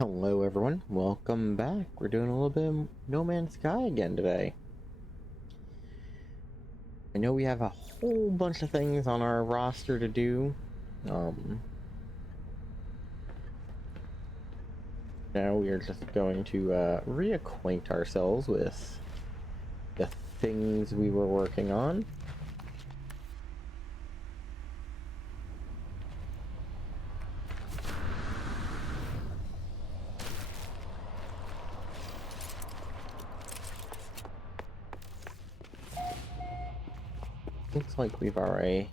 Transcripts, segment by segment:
Hello everyone, welcome back. We're doing a little bit of No Man's Sky again today. I know we have a whole bunch of things on our roster to do. Now we are just going to reacquaint ourselves with the things we were working on. Looks like we've already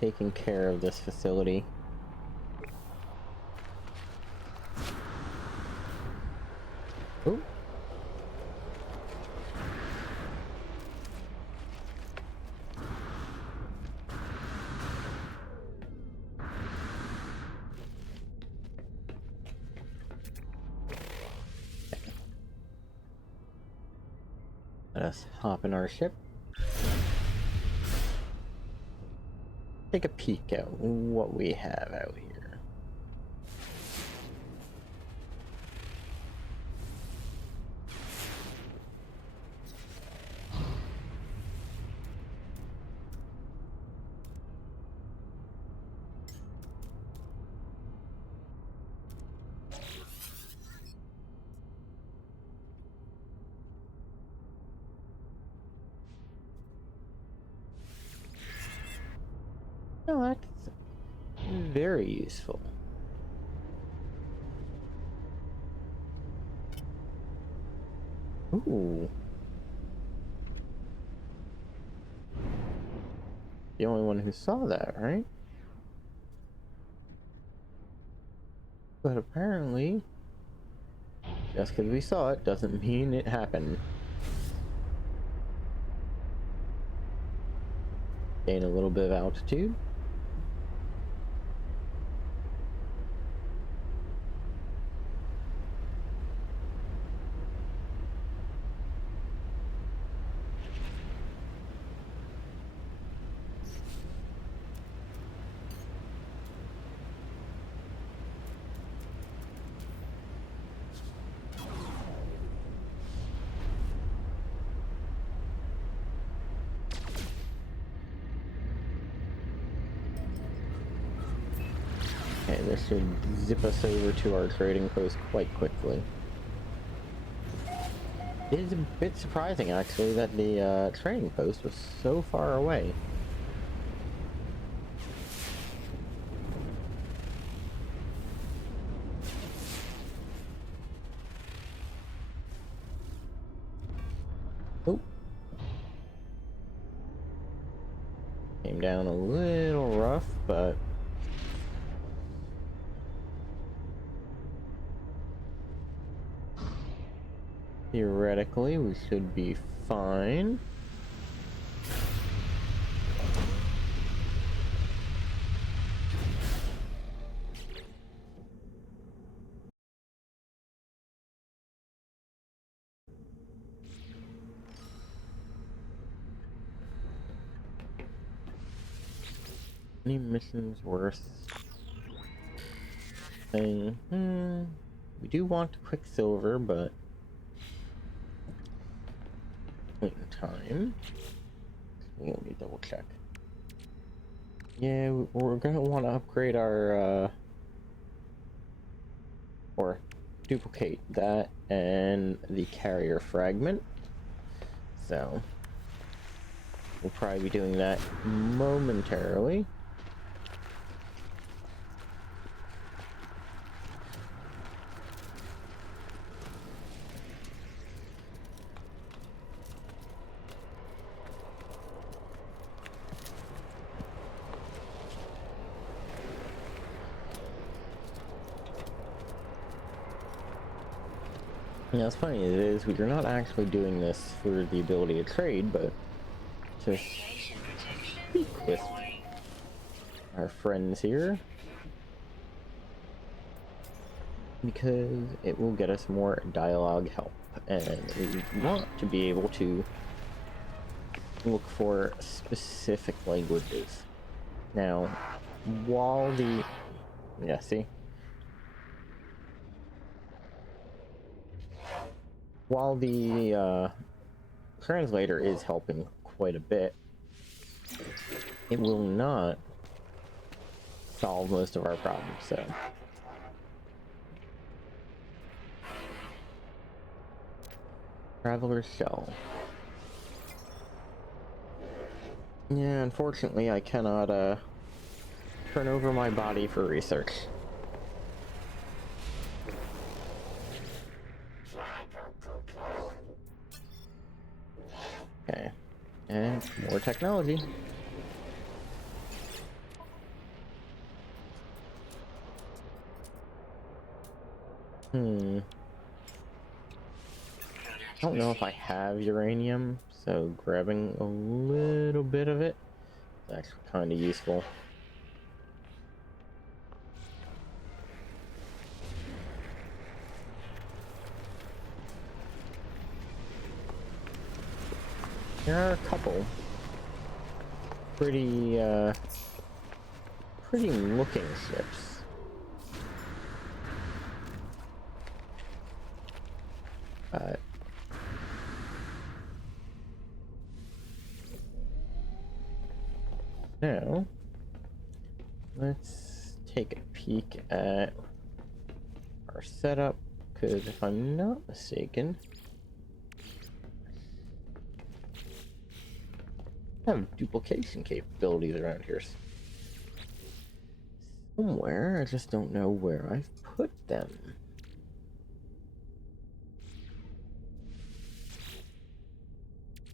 taken care of this facility. Ooh. Let us hop in our ship. Take a peek at what we have out here. Oh, that's very useful. Ooh. The only one who saw that, right? But apparently, just because we saw it doesn't mean it happened. Gain a little bit of altitude. Okay, this should zip us over to our trading post quite quickly. It is a bit surprising, actually, that the trading post was so far away. Oh, came down a little rough, but theoretically we should be fine. Any missions worth saying? We do want Quicksilver, but point in time. Let me double check. Yeah, we're gonna want to upgrade our or duplicate that and the carrier fragment. So we'll probably be doing that momentarily. Yeah, it's funny, it is, we're not actually doing this for the ability to trade, but to speak with our friends here. Because it will get us more dialogue help, and we want to be able to look for specific languages. Now, while the... Yeah, see? while the translator is helping quite a bit, it will not solve most of our problems, so. Traveler's Shell. Yeah, unfortunately I cannot turn over my body for research. Okay. And more technology. I don't know if I have uranium, so grabbing a little bit of it is actually kind of useful. There are a couple pretty looking ships. Now, let's take a peek at our setup, because if I'm not mistaken, I have duplication capabilities around here somewhere. I just don't know where I've put them.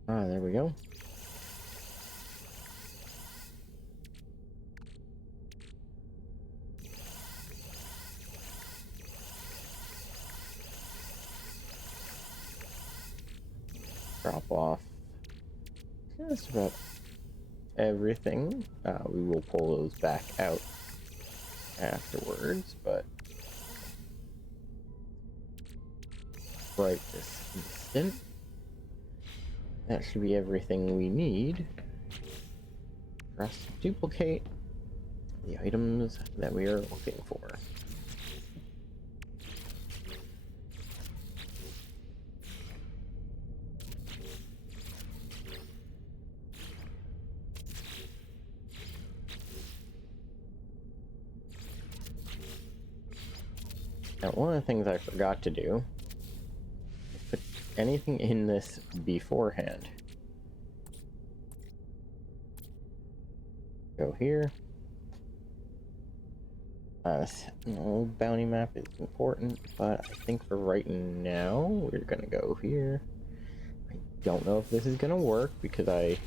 Ah, there we go. Drop off just about everything. We will pull those back out afterwards, but right this instant, that should be everything we need for us to duplicate the items that we are looking for. Now, one of the things I forgot to do is put anything in this beforehand. Go here. No, bounty map is important, but I think for right now, we're gonna go here. I don't know if this is gonna work because I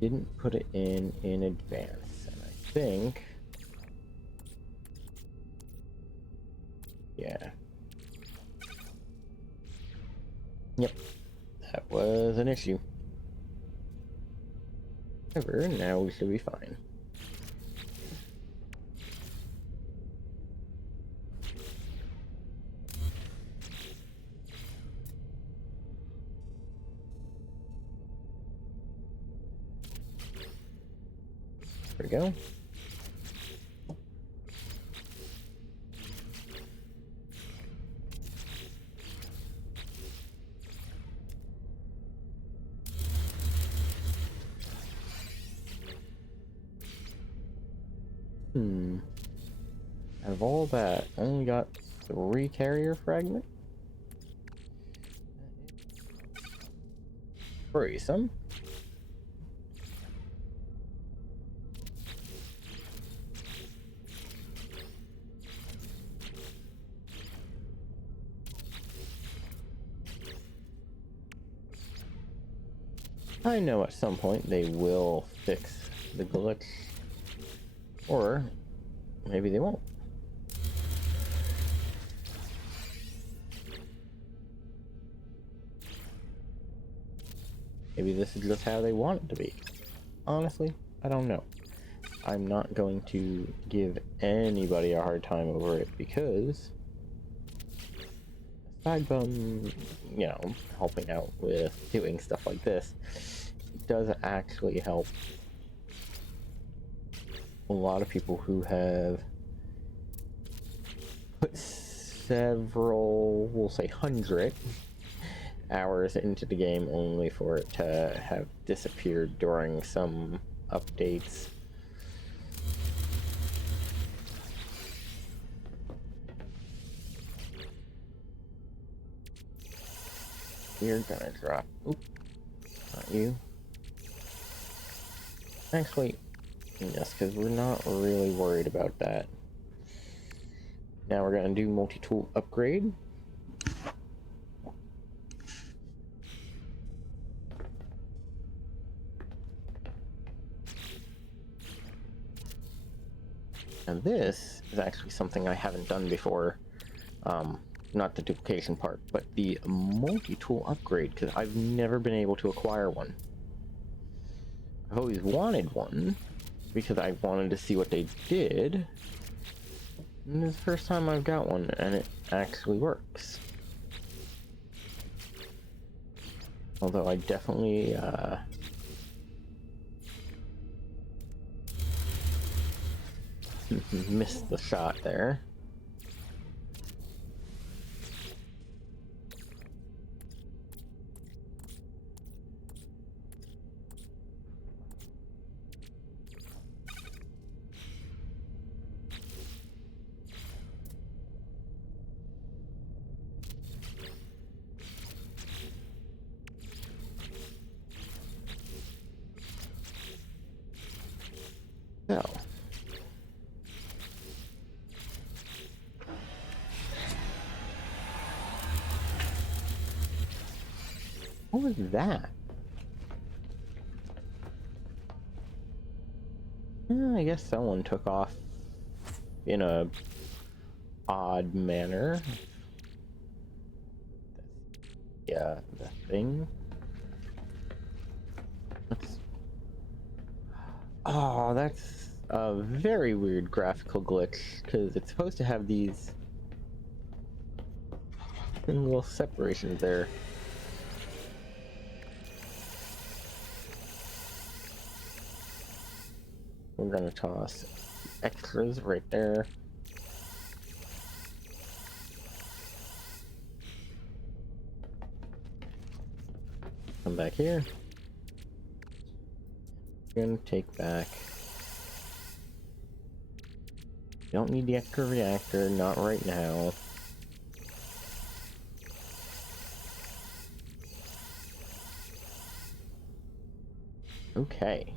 didn't put it in advance, and I think, yeah. Yep, that was an issue. However, now we should be fine. There we go. Out of all that, only got 3 carrier fragment. Worrisome. I know at some point they will fix the glitch, or maybe they won't. Maybe this is just how they want it to be. Honestly, I don't know. I'm not going to give anybody a hard time over it because aside from, you know, helping out with doing stuff like this, it does actually help a lot of people who have put several, we'll say 100 hours into the game only for it to have disappeared during some updates. You're gonna drop. Oop. Not you. Actually, yes, because we're not really worried about that. Now we're gonna do multi-tool upgrade. And this is actually something I haven't done before. Not the duplication part, but the multi-tool upgrade, because I've never been able to acquire one. I've always wanted one, because I wanted to see what they did. And this is the first time I've got one, and it actually works. Although I definitely, missed the shot there. So. What was that? Yeah, I guess someone took off in a odd manner. Yeah, the thing. Oh, that's a very weird graphical glitch, because it's supposed to have these little separations there. We're gonna toss extras right there. Come back here. We're gonna take back. Don't need the extra reactor, not right now. Okay.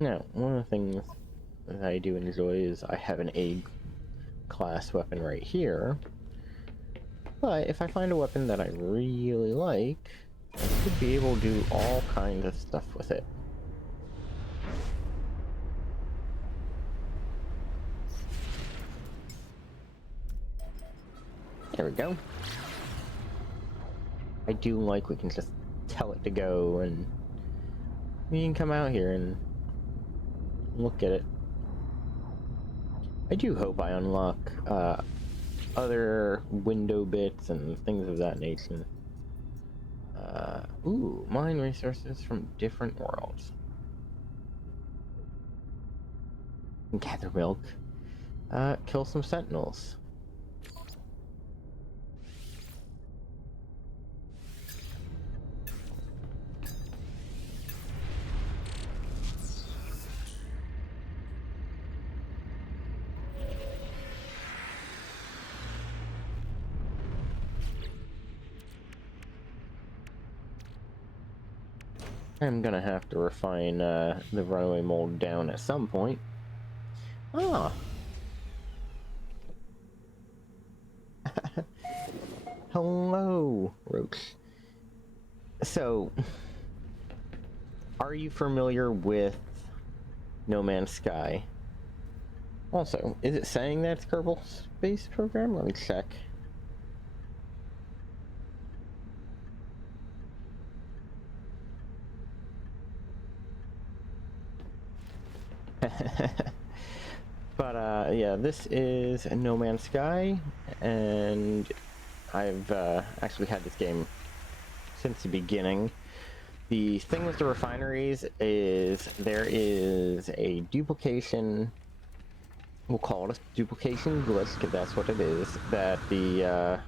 Now, one of the things that I do enjoy is I have an A-class weapon right here. But if I find a weapon that I really like, I should be able to do all kinds of stuff with it. There we go. I do like we can just tell it to go, and we can come out here and look at it. I do hope I unlock other window bits and things of that nature. Ooh, mine resources from different worlds. Gather milk. Kill some sentinels. I'm gonna have to refine the runaway mold down at some point. Ah! Hello, Roach. So, are you familiar with No Man's Sky? Also, is it saying that it's Kerbal Space Program? Let me check. But yeah, this is No Man's Sky, and I've actually had this game since the beginning. the thing with the refineries is there is a duplication, we'll call it a duplication glitch because that's what it is, that the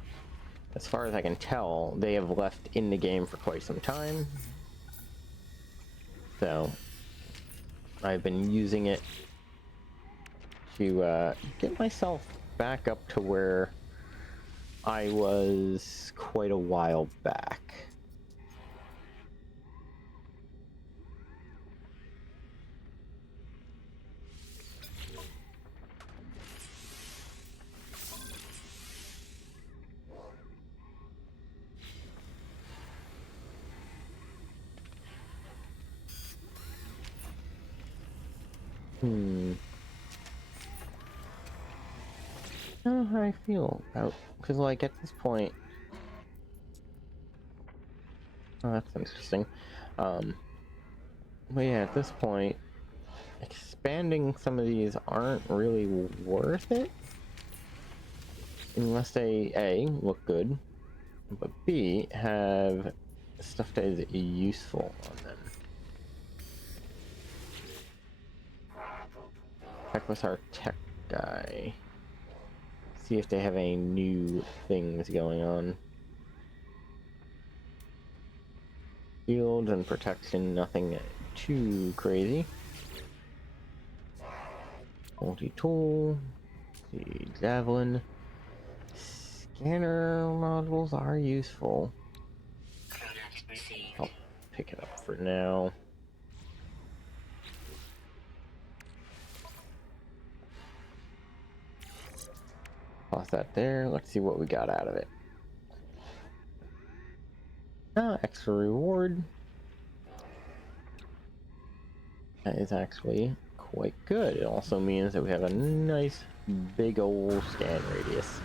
as far as I can tell, they have left in the game for quite some time. So I've been using it to get myself back up to where I was quite a while back. I don't know how I feel about, because like at this point, oh, that's interesting. But yeah, at this point, expanding some of these aren't really worth it unless they A, look good, but B, have stuff that is useful on them. Check with our tech guy. See if they have any new things going on. Shield and protection, nothing too crazy. Multi-tool. See, javelin. Scanner modules are useful. I'll pick it up for now. Toss that there. Let's see what we got out of it. Extra reward. That is actually quite good. It also means that we have a nice big old scan radius.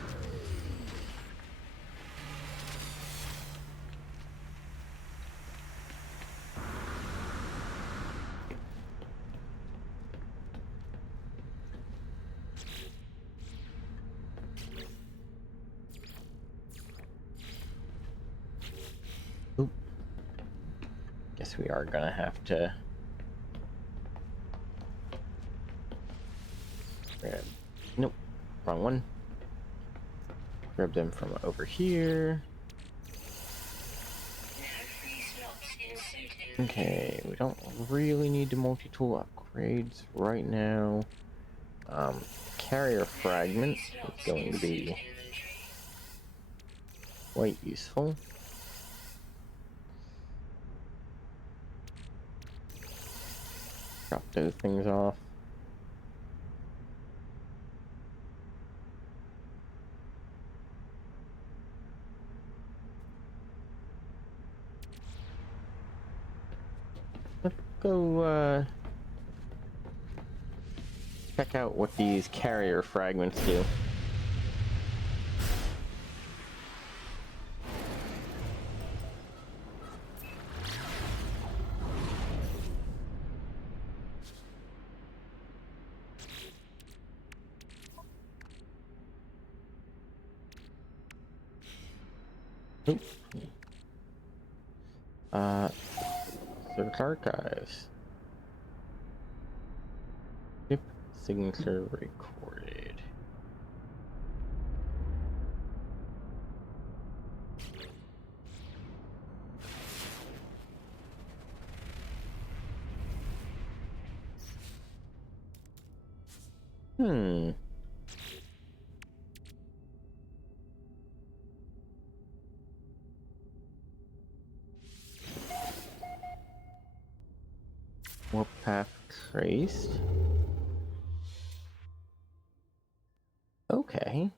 Oop. Guess we are gonna have to grab. Nope, wrong one. Grab them from over here. Okay, we don't really need the multi-tool upgrades right now. Carrier fragment is going to be quite useful. Drop those things off. Let's go check out what these carrier fragments do. Oop. Search archives. Yep, signature recorded. Warp path traced. Okay.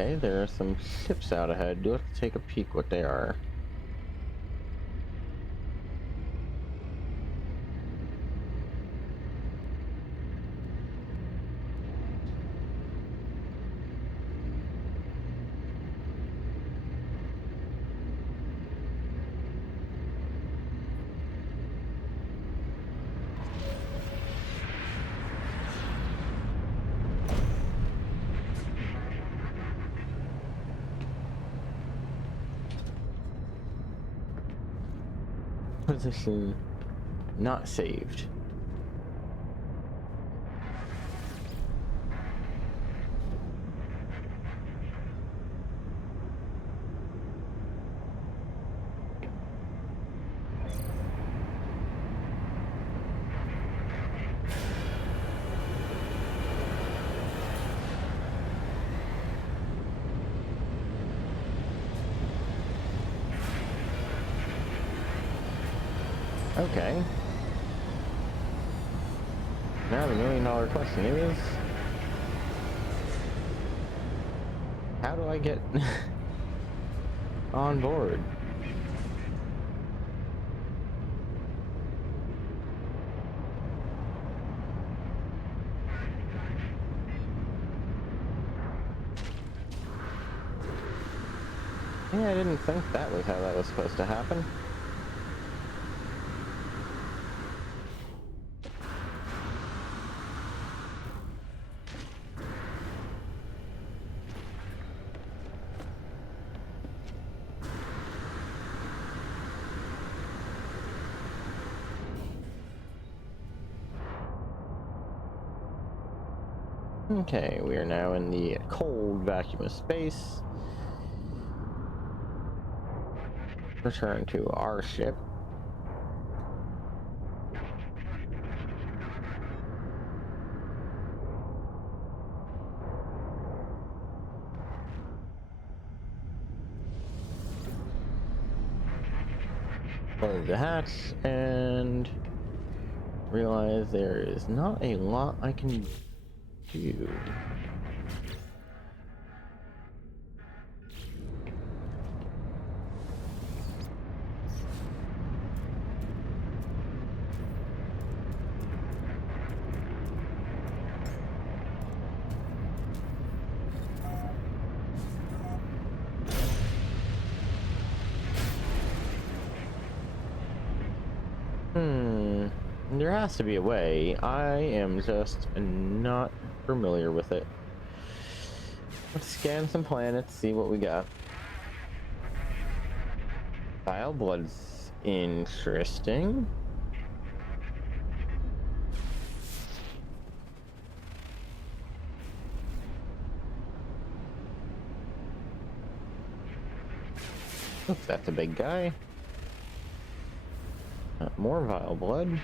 Okay, there are some ships out ahead. Let's take a peek what they are. Position not saved. Okay. Now the $1,000,000 question is, how do I get on board? Yeah, I didn't think that was how that was supposed to happen. Okay, we are now in the cold vacuum of space. Return to our ship. Close the hatch and realize there is not a lot I can do. There has to be a way. I am just not familiar with it. Let's scan some planets, see what we got. Vile blood's interesting. Oops, that's a big guy. More vile blood.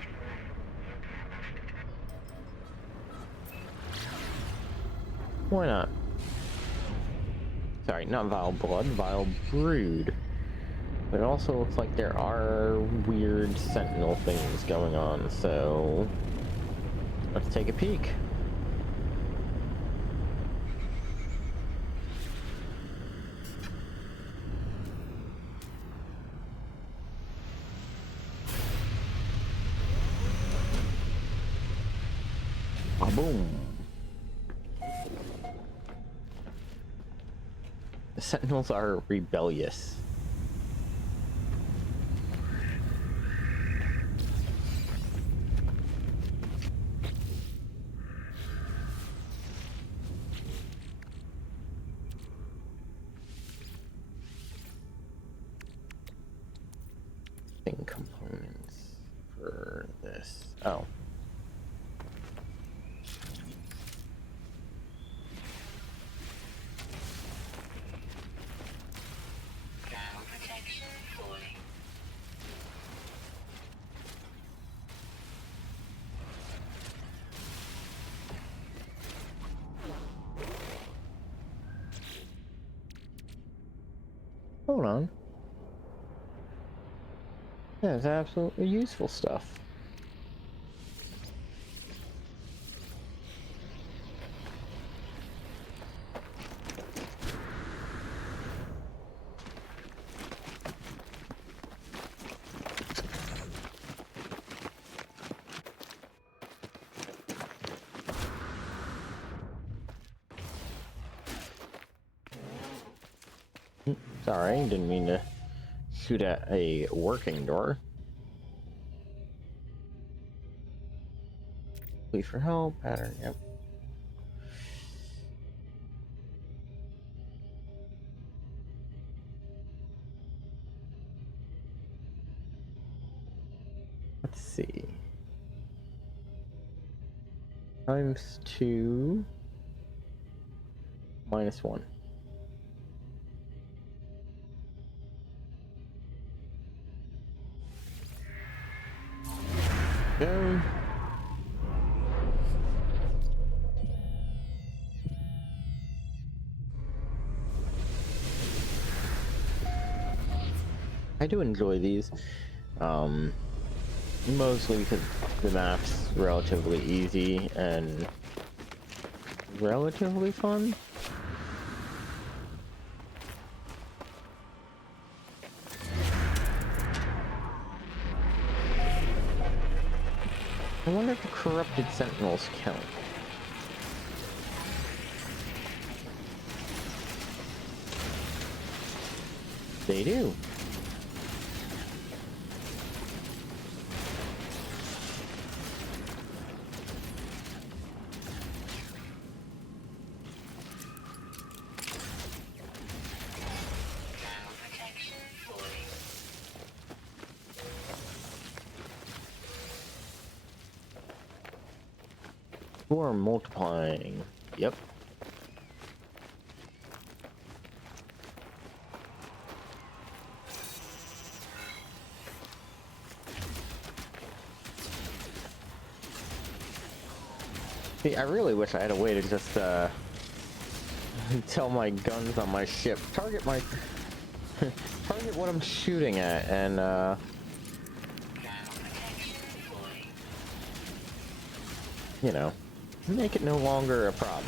Why not? Sorry, not vile blood, vile brood. But it also looks like there are weird sentinel things going on, so let's take a peek. Boom. The sentinels are rebellious. Thing components for this. Oh. Hold on. That's absolutely useful stuff. Sorry, didn't mean to shoot at a working door. Please for help, pattern, yep. Let's see. Times 2 minus 1. Go. I do enjoy these, mostly because the map's relatively easy and relatively fun. I wonder if the corrupted sentinels count. They do. We're multiplying. Yep. See, I really wish I had a way to just tell my guns on my ship target my target what I'm shooting at, and you know, make it no longer a problem.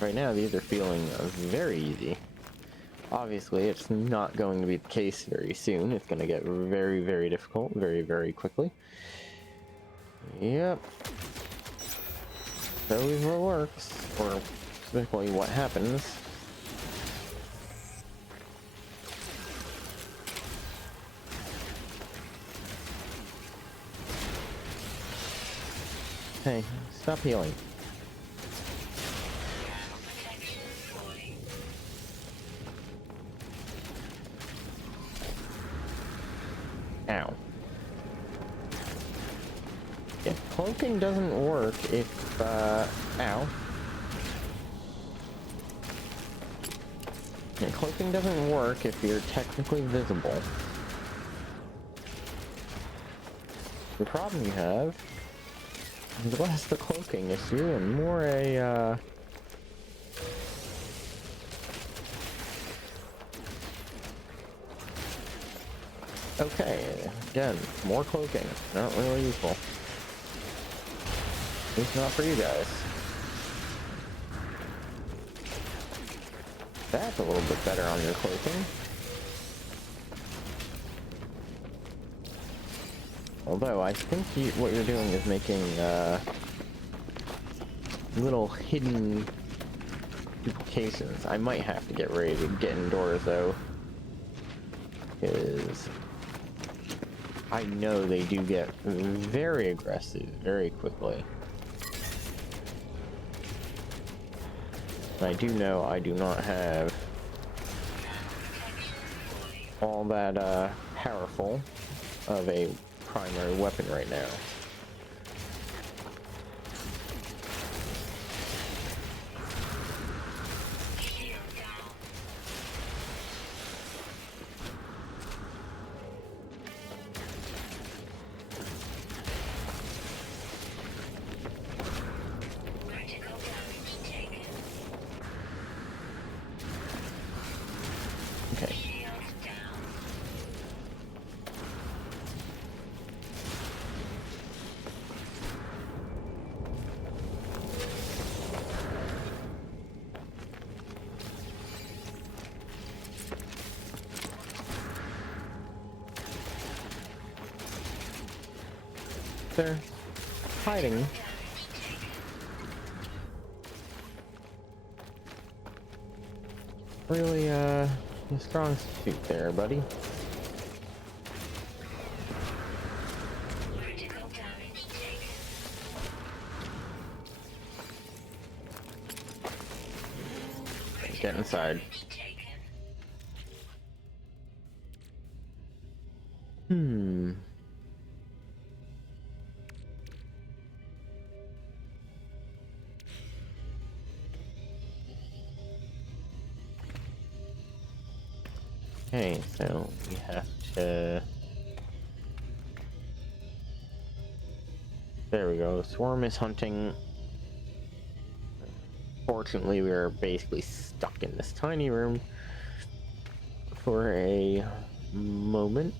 Right now, these are feeling very easy. Obviously, it's not going to be the case very soon. It's going to get very, very difficult very, very quickly. Yep. That is what works, or specifically what happens. Hey, stop healing. Ow. Yeah, cloaking doesn't work if, ow. Yeah, cloaking doesn't work if you're technically visible. The problem you have is less the cloaking issue and more a, okay, again, more cloaking. Not really useful. At least not for you guys. That's a little bit better on your cloaking. Although, I think what you're doing is making, little hidden duplications. I might have to get ready to get indoors, though. Because I know they do get very aggressive very quickly. And I do know I do not have all that powerful of a primary weapon right now. Okay. They're hiding. really a strong suit there, buddy. Critical damage taken. Get inside. Damage taken. Hmm. Okay, so we have to... There we go. Swarm is hunting. Fortunately, we are basically stuck in this tiny room for a moment.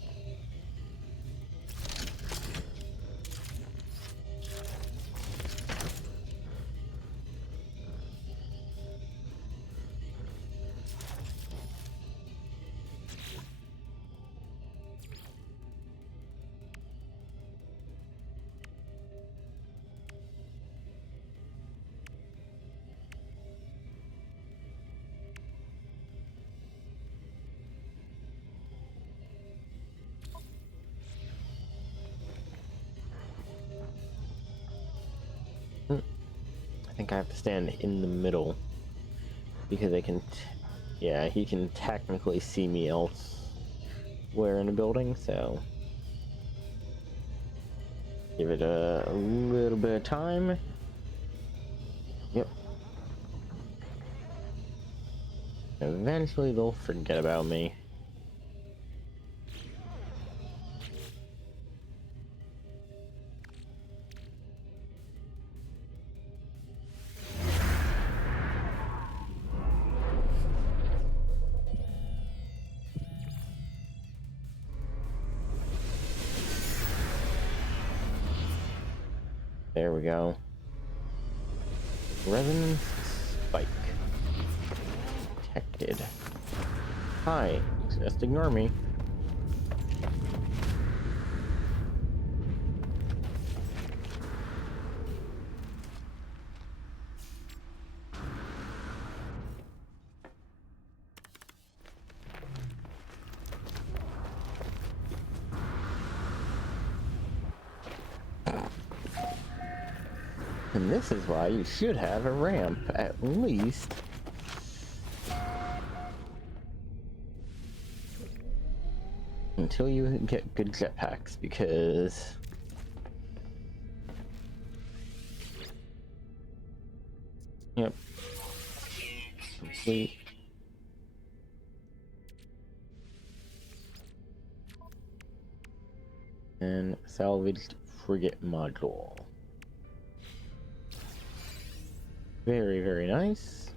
I think I have to stand in the middle because I can, yeah, he can technically see me elsewhere in the building, so give it a little bit of time. Yep. Eventually they'll forget about me. There we go. Resonance spike. Detected. Hi, just ignore me. And this is why you should have a ramp, at least. Until you get good jetpacks, because... Yep. Complete. And salvaged frigate module. Very, very nice.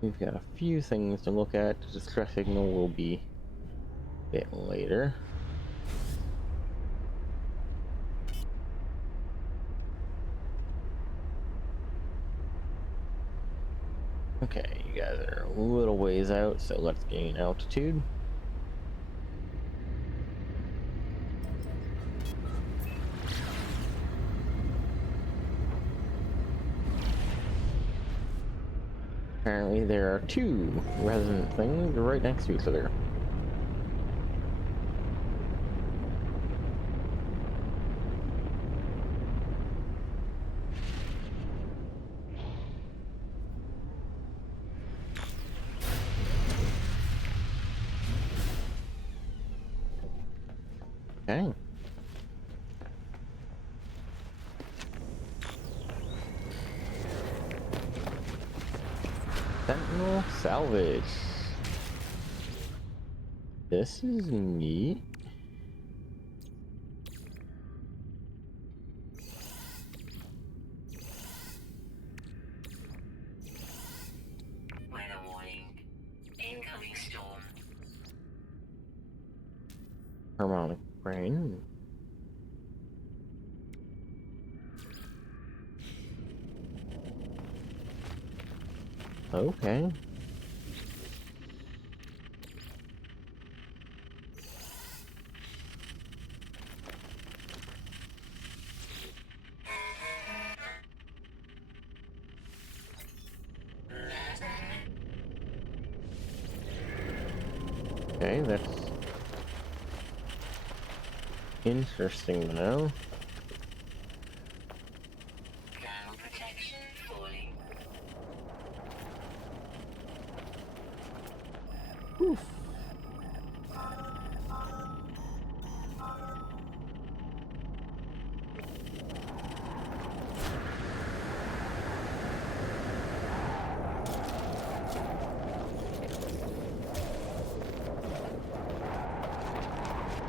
We've got a few things to look at. The distress signal will be a bit later. Okay, you guys are a little ways out, so let's gain altitude. Apparently there are two resonant things right next to each other. Okay. Sentinel salvage. This is neat. Weather warning. Incoming storm. Harmonic brain. Okay. Okay, that's interesting to know. Thermal protection falling. Oof.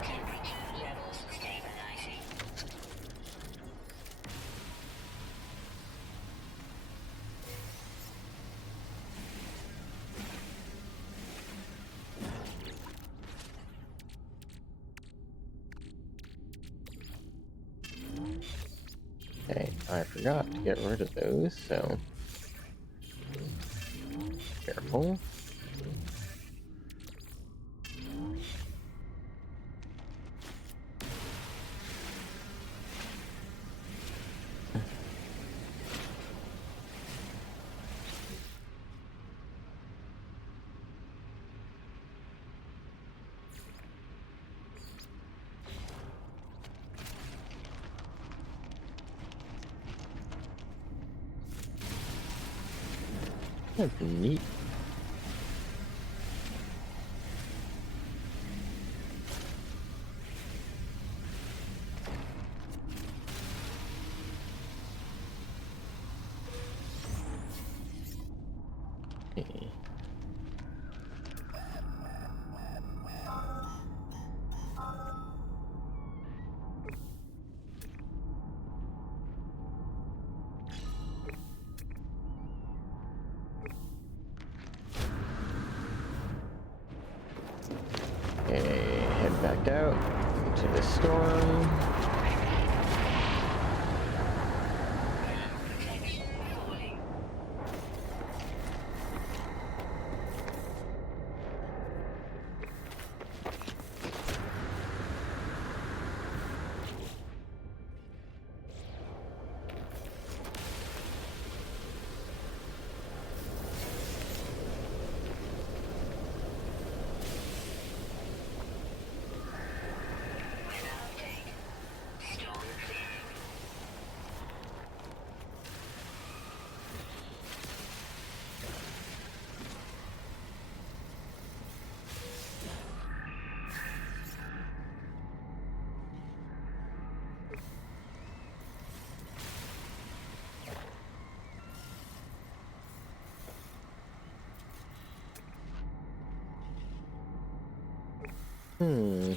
Temperature levels stabilizing. Okay, I forgot to get rid of those, so careful. That's neat. Okay. Okay, head back out into the storm. Protection falling. Weather update. Storm clearing. Hmm.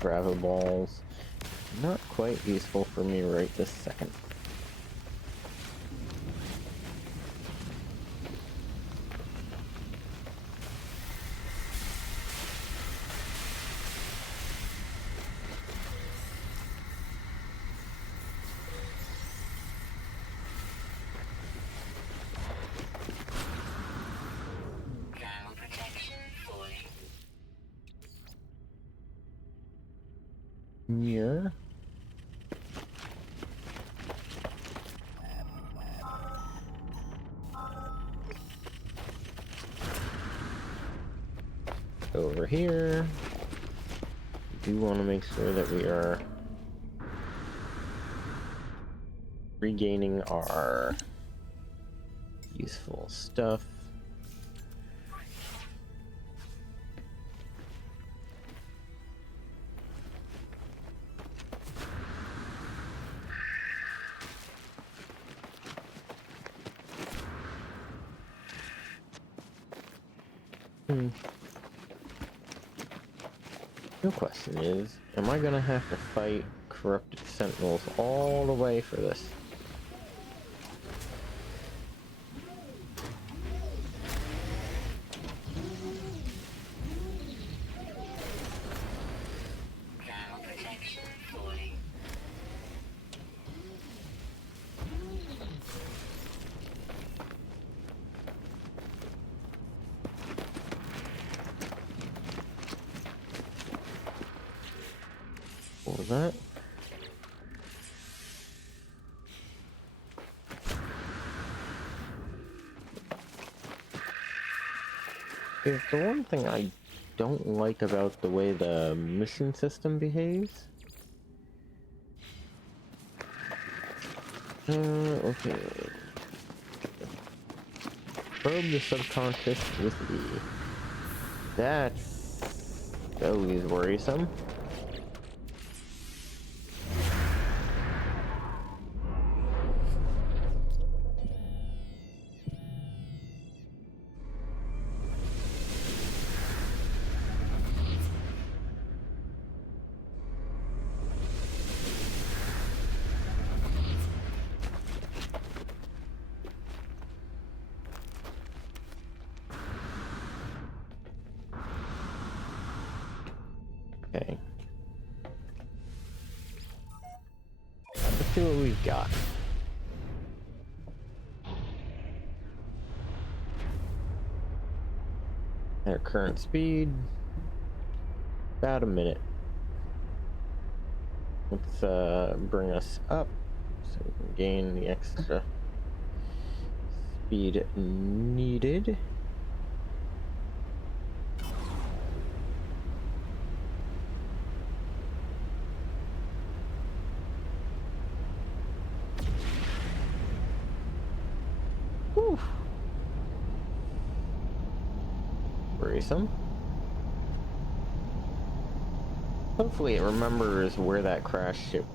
Gravel balls. Not quite useful for me right this second. Thermal protection falling. Here. Over here. We do want to make sure that we are regaining our useful stuff. The question is, am I gonna have to fight corrupted sentinels all the way for this? Thermal protection What was that? Is the one thing I don't like about the way the mission system behaves. Okay. Probe the subconscious with E. That's always worrisome. Okay. Let's see what we've got. Our current speed, about a minute. Let's bring us up so we can gain the extra speed needed. Whew. Worrisome. Hopefully it remembers where that crash ship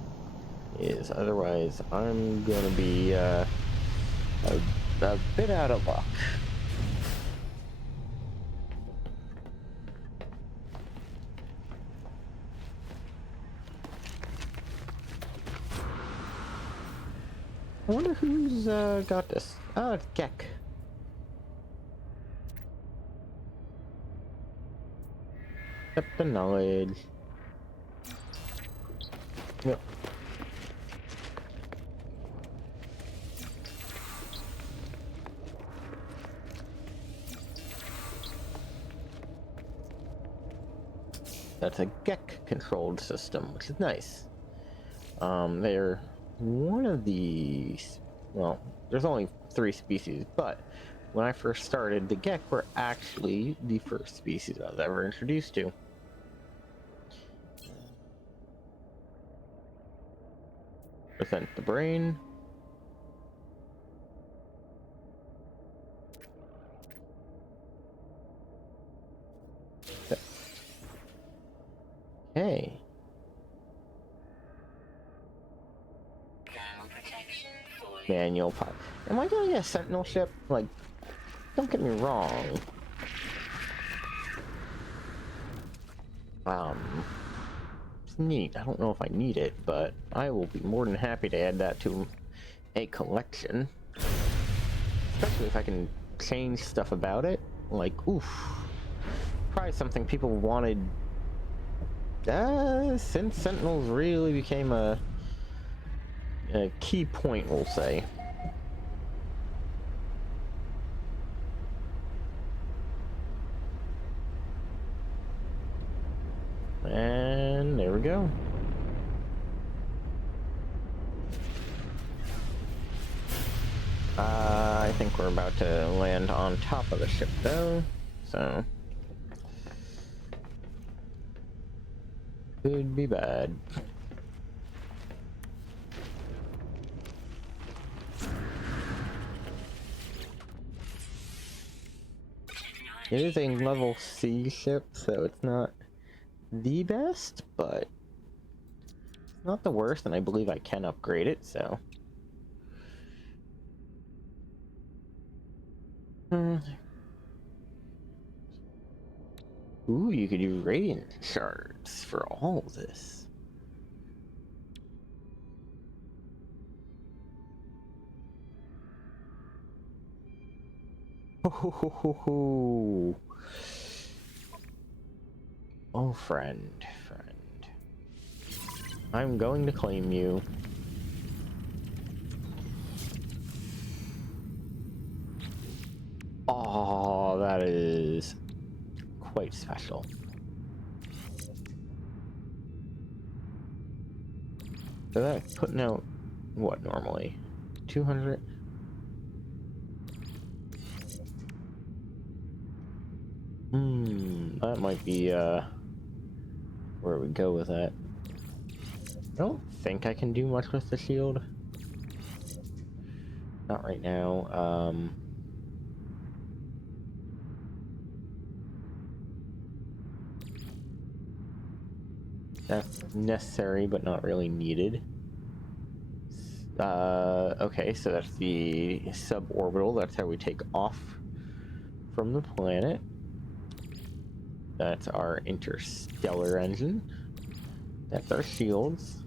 is. Otherwise, I'm gonna be a bit out of luck. I wonder who's got this. Oh, it's Gek. Accept the knowledge. Yep. That's a Gek controlled system, which is nice. They're one of these. Well, there's only 3 species, but when I first started, the Gek were actually the first species I was ever introduced to. Present the brain. Hey. Thermal protection fully. Manual pilot. Am I getting a Sentinel ship? Like, don't get me wrong. It's neat. I don't know if I need it, but I will be more than happy to add that to a collection. Especially if I can change stuff about it. Like, oof. Probably something people wanted since Sentinels really became a key point, we'll say. And there we go. I think we're about to land on top of the ship though, so could be bad. It is a level C ship, so it's not the best, but it's not the worst, and I believe I can upgrade it, so. Ooh, you could use radiant shards for all of this. Oh, friend. I'm going to claim you. Oh, that is quite special. So that's putting out what normally? 200? That might be where we go with that. I don't think I can do much with the shield. Not right now. That's necessary, but not really needed. Okay, so that's the suborbital. That's how we take off from the planet. That's our interstellar engine. That's our shields.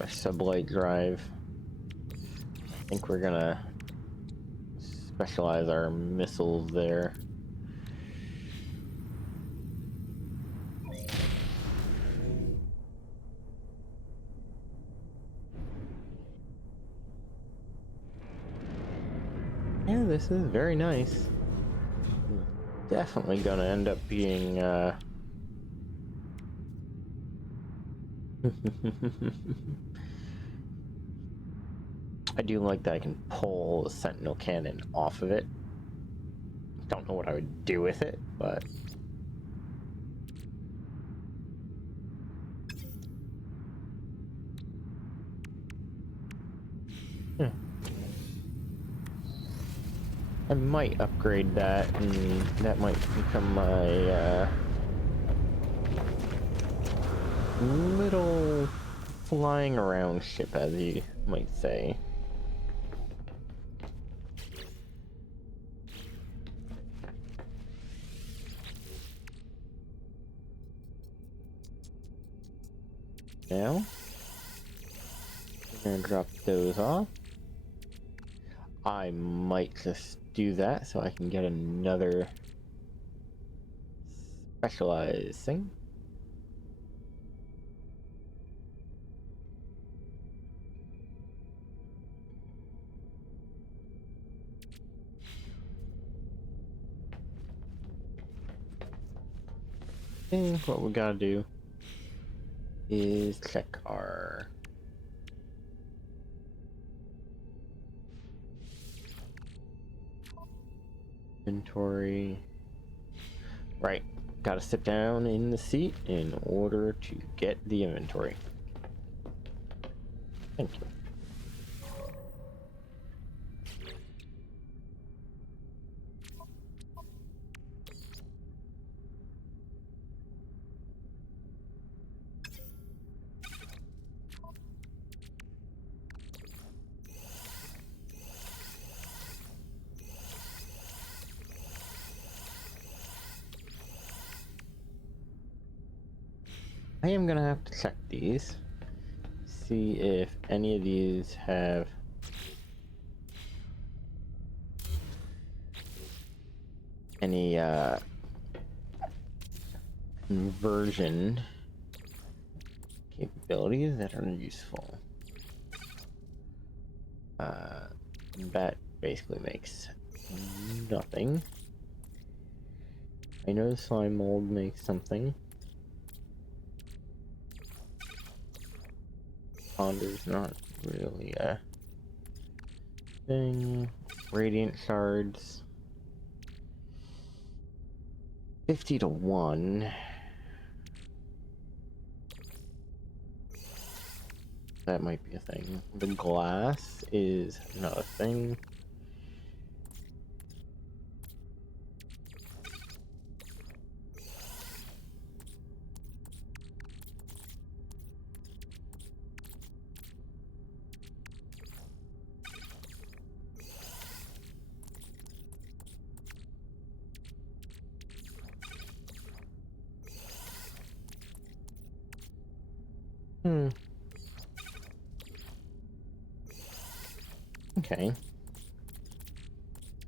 Our sublight drive. I think we're gonna specialize our missiles there. Yeah, this is very nice. Definitely gonna end up being, I do like that I can pull the Sentinel cannon off of it. Don't know what I would do with it, but... I might upgrade that, and that might become my, little flying around ship, as you might say. Now, we're gonna drop those off. I might just do that so I can get another specialized thing. I think what we gotta do is check our inventory. Right, gotta sit down in the seat in order to get the inventory. Thank you. I am gonna have to check these, see if any of these have any conversion capabilities that are useful. That basically makes nothing. I know the slime mold makes something. Ponder's not really a thing. Radiant shards. 50 to 1. That might be a thing. The glass is not a thing. Okay.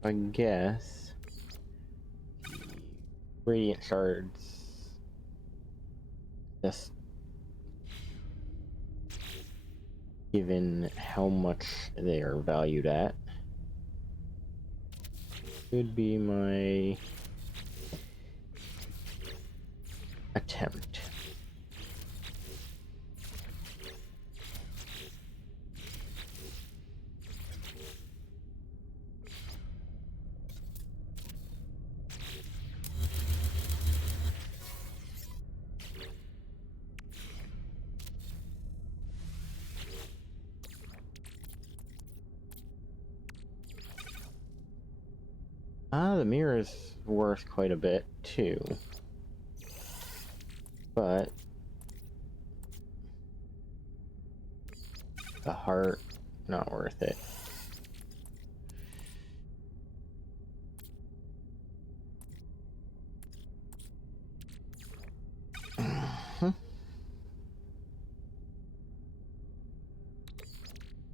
I guess the radiant shards just given how much they are valued at could be my attempt. The mirror is worth quite a bit too, but the heart, not worth it.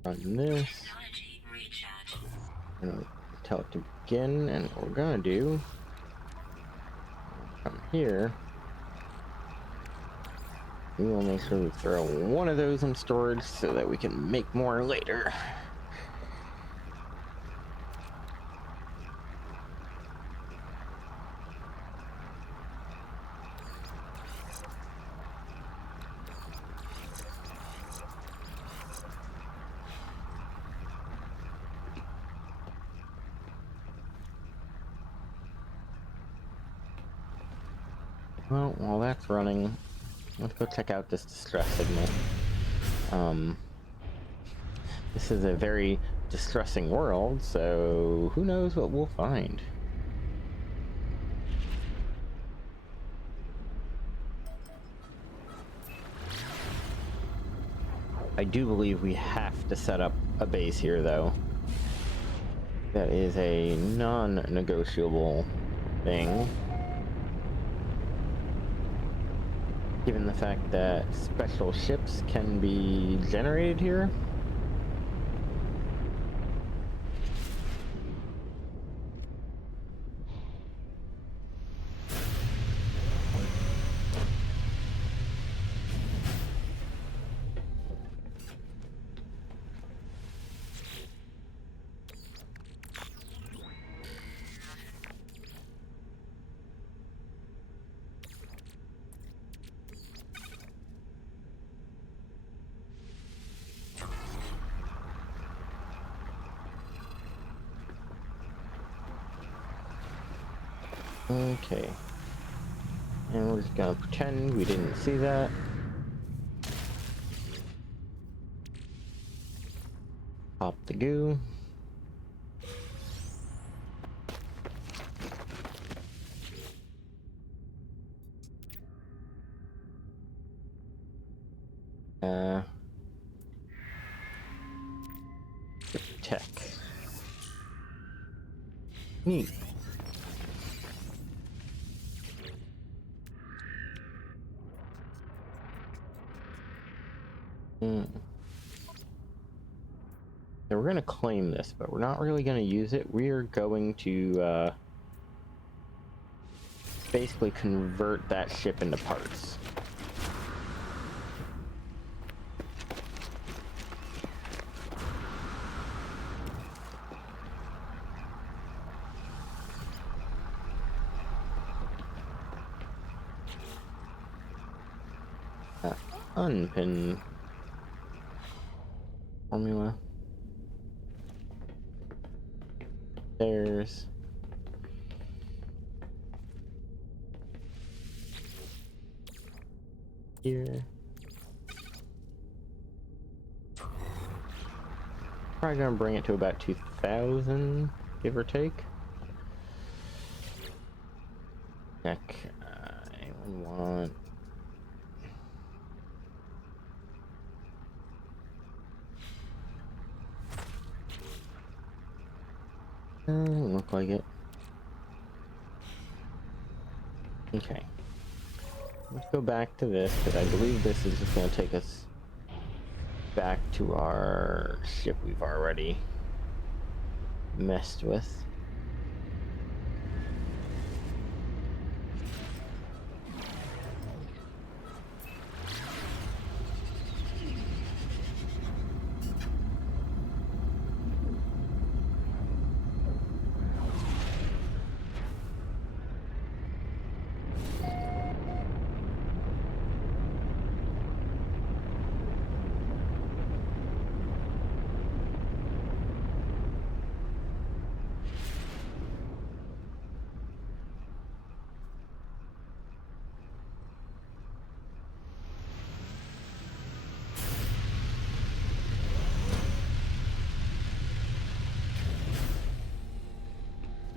On this, Technology recharge. I'm gonna tell it to begin, and what we're gonna do, come here, we will make sure we throw one of those in storage so that we can make more later. Well, while that's running, let's go check out this distress signal. This is a very distressing world, so who knows what we'll find. I do believe we have to set up a base here, though. That is a non-negotiable thing. Given the fact that special ships can be generated here. Okay. And we're just gonna pretend we didn't see that. Pop the goo. Tech. Neat. So we're going to claim this, but we're not really going to use it. We are going to basically convert that ship into parts. Unpin formula. There's here. Probably gonna bring it to about 2,000, give or take. Heck, I want. Doesn't look like it. Okay. Let's go back to this, because I believe this is just going to take us back to our ship we've already messed with.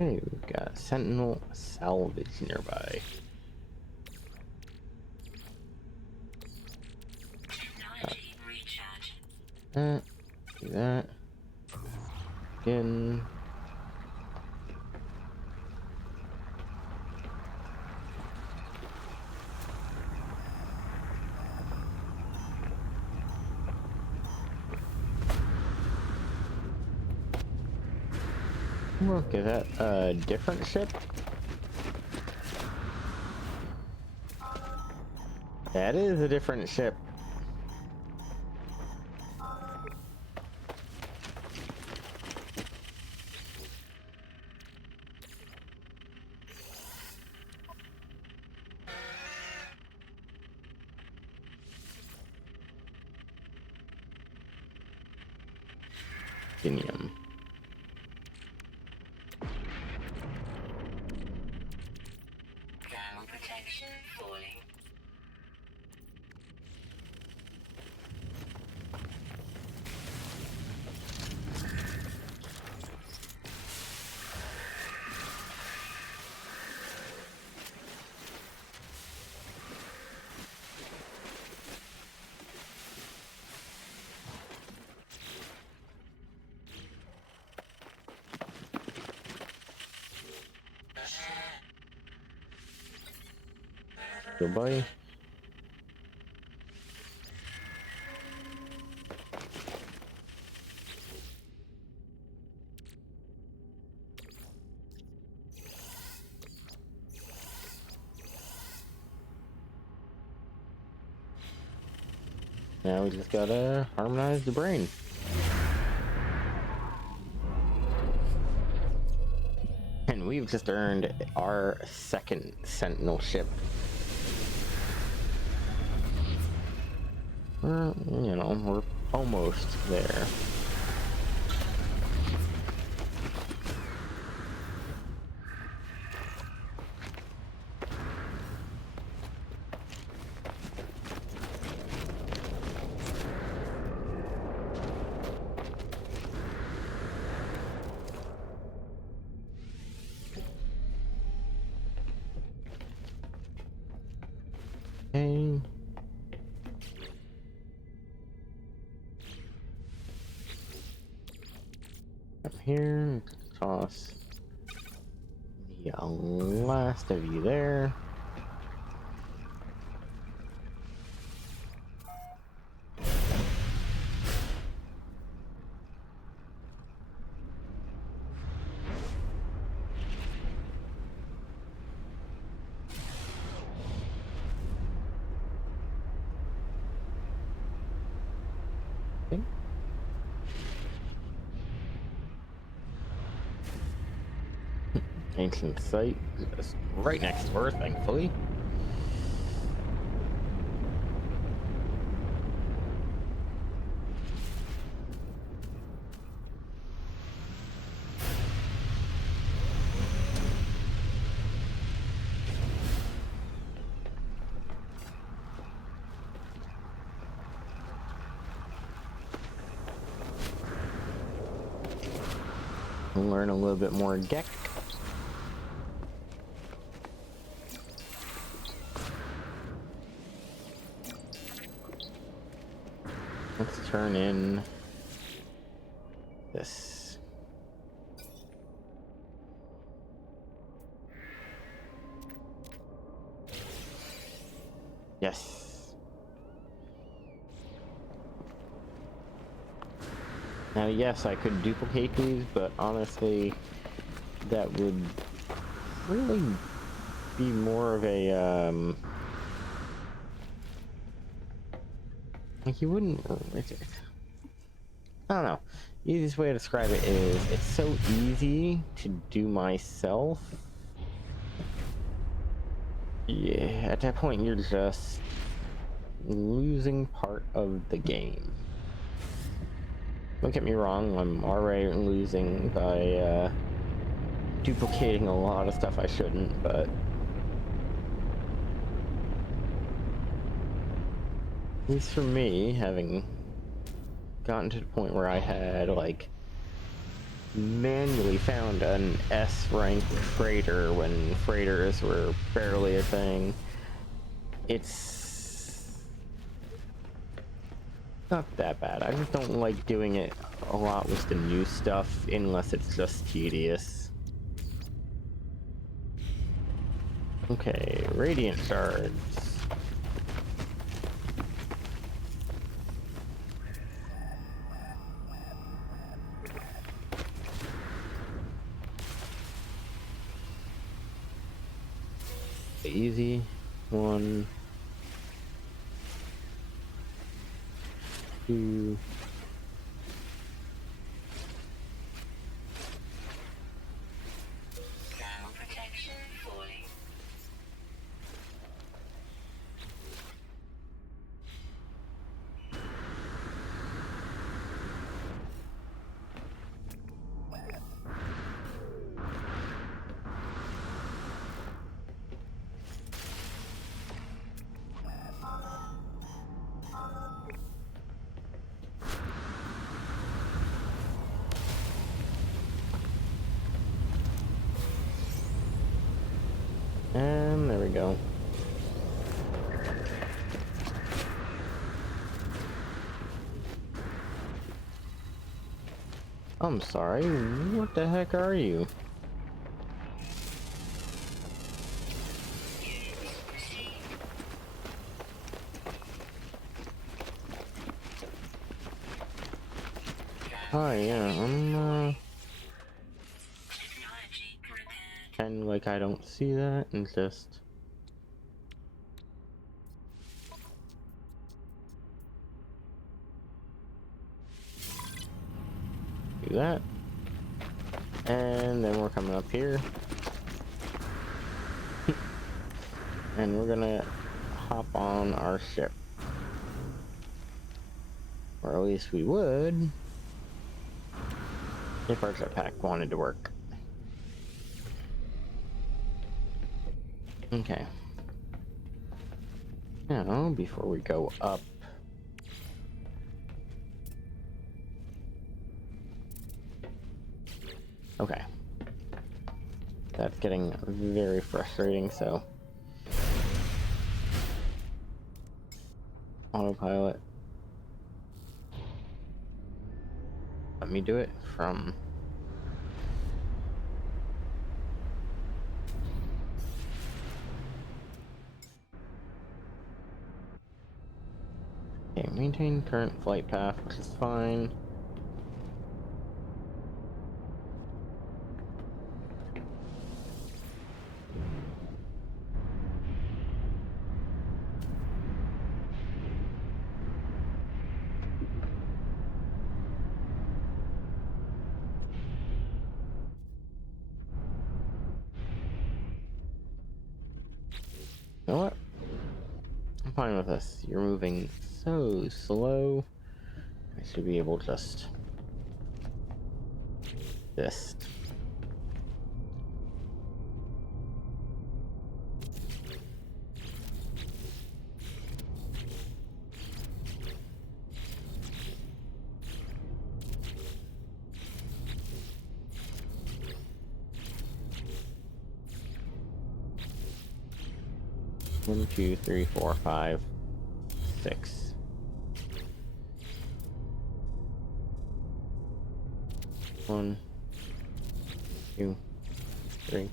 Okay, we've got Sentinel salvage nearby. Technology recharge. Do that. Again. Look, is that a different ship? That is a different ship. Ginium. Thermal protection falling. Goodbye. Now we just gotta harmonize the brain. And we've just earned our second Sentinel ship. You know, we're almost there. Okay. Up here, toss the last of you there. Okay. Ancient site, just right next to her, thankfully. We'll learn a little bit more Gek. Let's turn in this. Yes. Now, yes, I could duplicate these, but honestly, that would really be more of a, like, you wouldn't, I don't know. Easiest way to describe it is, it's so easy to do myself. Yeah, at that point, you're just losing part of the game. Don't get me wrong, I'm already losing by duplicating a lot of stuff I shouldn't, but at least for me, having gotten to the point where I had like manually found an S rank freighter when freighters were barely a thing. It's not that bad. I just don't like doing it a lot with the new stuff unless it's just tedious. Okay, radiant shards. Easy. 1, 2. Thermal protection falling. And there we go. I'm sorry, what the heck are you? Hi, yeah, I'm Technology prepared. kinda like I don't see that and just do that. And then we're coming up here. And we're gonna hop on our ship. Or at least we would if our jetpack wanted to work. Okay. Now, before we go up, okay. That's getting very frustrating, so autopilot. Let me do it from okay, maintain current flight path, which is fine. You know what? I'm fine with this. You're moving so slow. I should be able to just this. One, 2, 3, 4, 5, 6. One, 2, 3,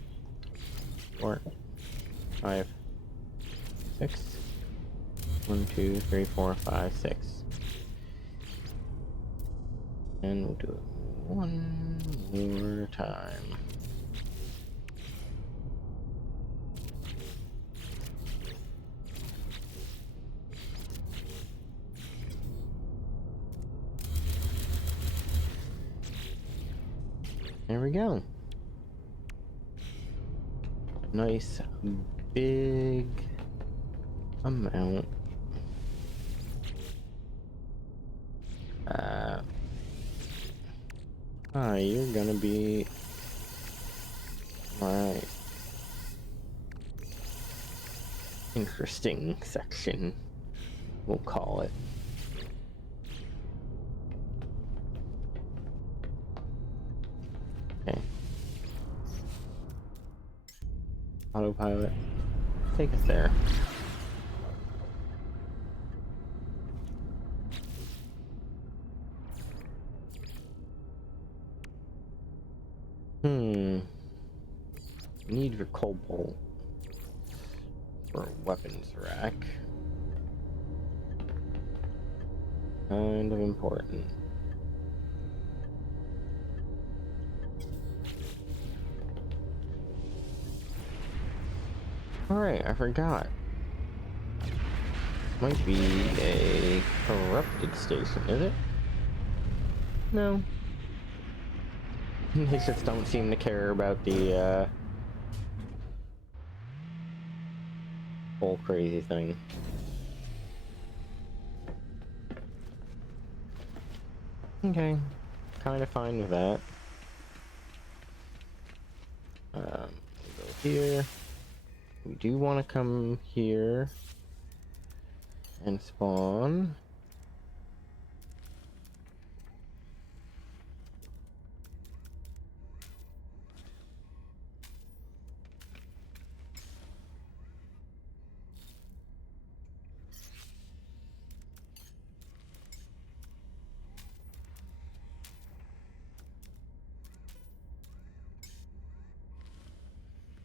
4, 5, 6. 1, 2, 3, 4, 5, 6. And we'll do it one more time. There we go. Nice big amount. You're gonna be my interesting section, we'll call it. Autopilot. Take us there. Need your cobalt for a weapons rack. Kind of important. Alright, I forgot. Might be a corrupted station, is it? No. They just don't seem to care about the whole crazy thing. Okay, kind of fine with that. We'll go here. We do want to come here and spawn.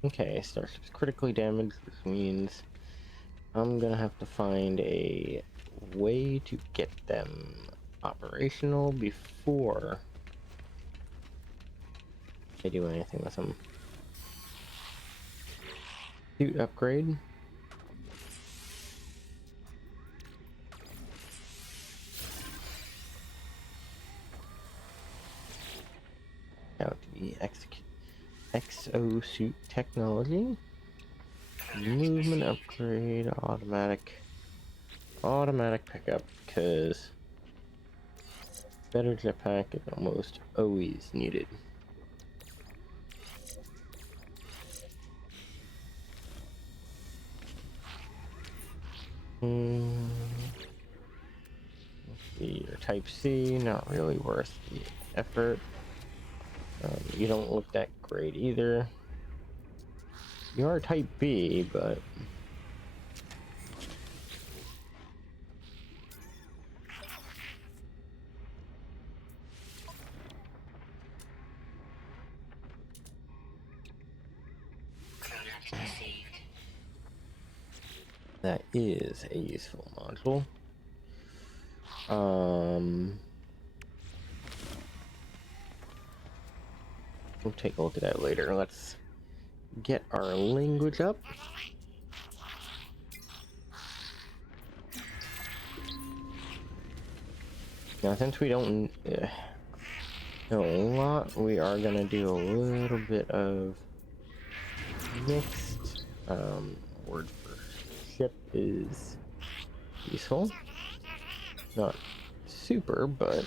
Okay, Starship's critically damaged, which means I'm gonna have to find a way to get them operational before I do anything with them. Suit upgrade. Out to be exosuit technology. Movement upgrade, automatic pickup, because better jetpack is almost always needed. Let's see, your Type C, not really worth the effort. You don't look that great either. You are Type B, but Product received. that is a useful module. We'll take a look at that later. Let's get our language up. Now, since we don't know a lot, we are gonna do a little bit of mixed. Word for ship is useful. Not super, but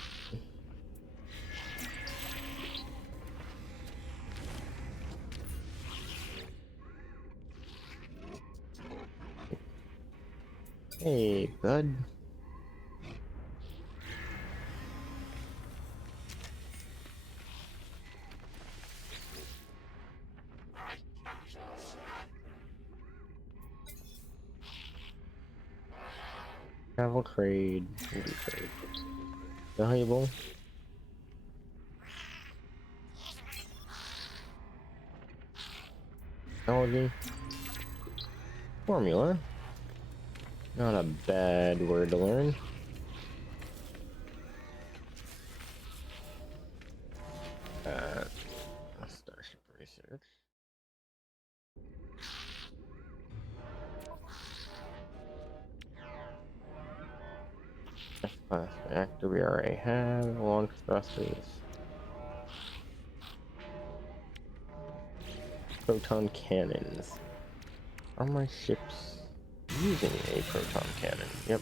hey, bud. Travel trade. What do you trade? Valuable. Technology. Formula. Not a bad word to learn. Starship research. F-class reactor we already have. Launch thrusters. Proton cannons. Are my ships using a proton cannon? Yep.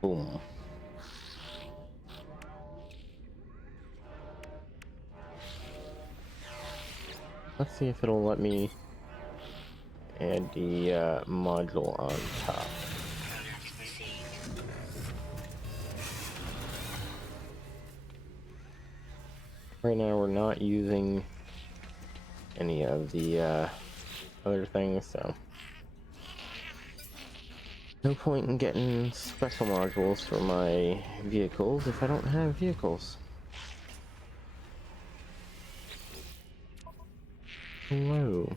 Boom. Let's see if it'll let me add the module on top. Product received. Right now we're not using any of the other things, so no point in getting special modules for my vehicles if I don't have vehicles. Hello.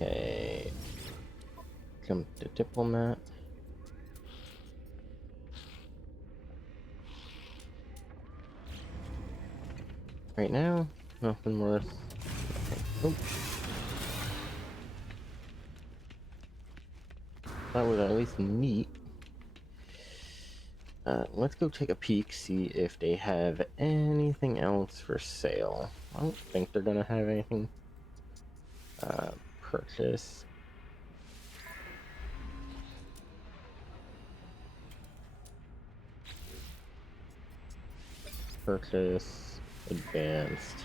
Okay. Jump to diplomat. Right now, nothing worth. Okay. Oops. That was at least neat. Let's go take a peek, see if they have anything else for sale. I don't think they're gonna have anything. Purchase. Purchase. Advanced.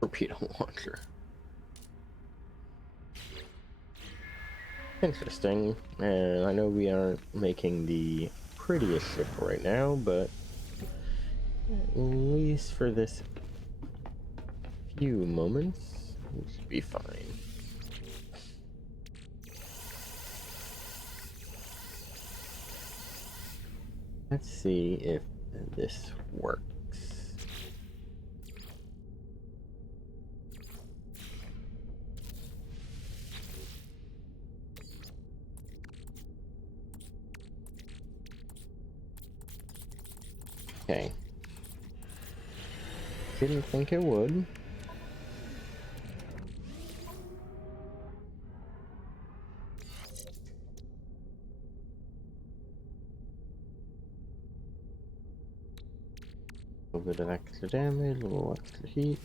Torpedo launcher. Interesting. And I know we aren't making the prettiest ship right now, but at least for this few moments, we should be fine. Let's see if this works. Okay. Didn't think it would. A little bit of extra damage, a little extra heat.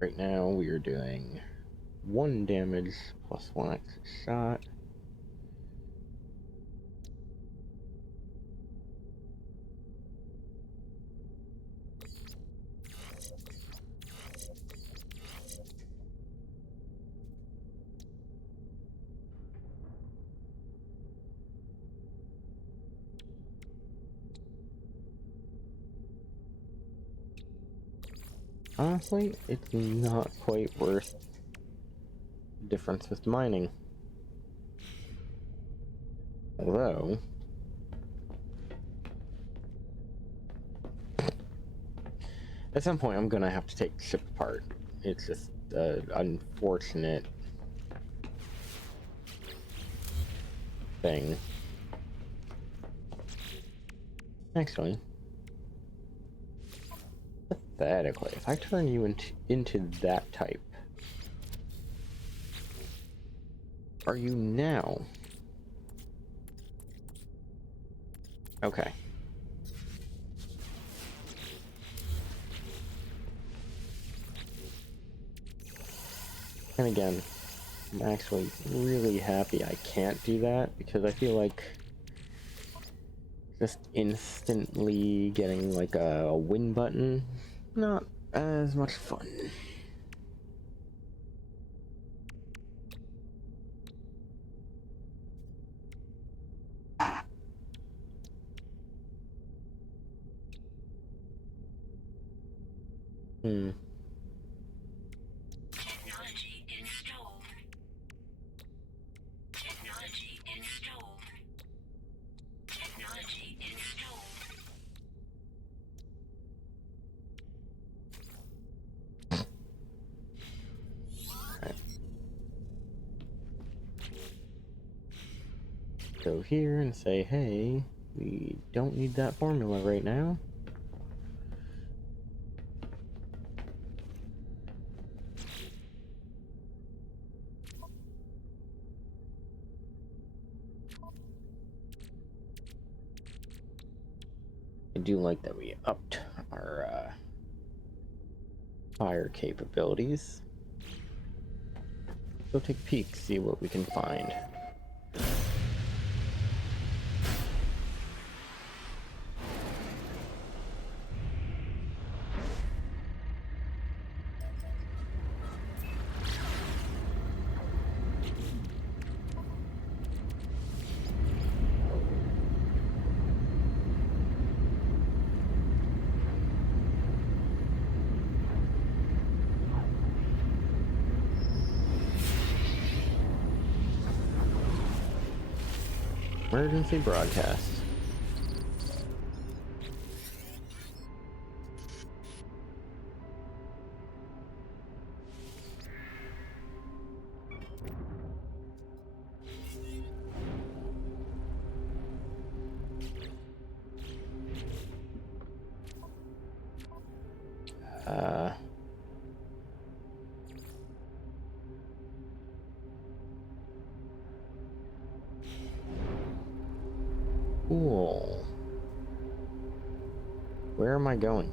Right now we are doing 1 damage plus 1 extra shot. Honestly, it's not quite worth the difference with mining. Although, at some point I'm gonna have to take the ship apart. It's just unfortunate thing. Actually, pathetically, if I turn you into that type, are you now? Okay. And again, I'm actually really happy I can't do that, because I feel like just instantly getting like a win button, not as much fun. Technology installed. Technology installed. Technology installed. go here and say, hey, we don't need that formula right now. I do like that we upped our fire capabilities. Go take a peek, see what we can find. Emergency broadcast. Cool. Where am I going?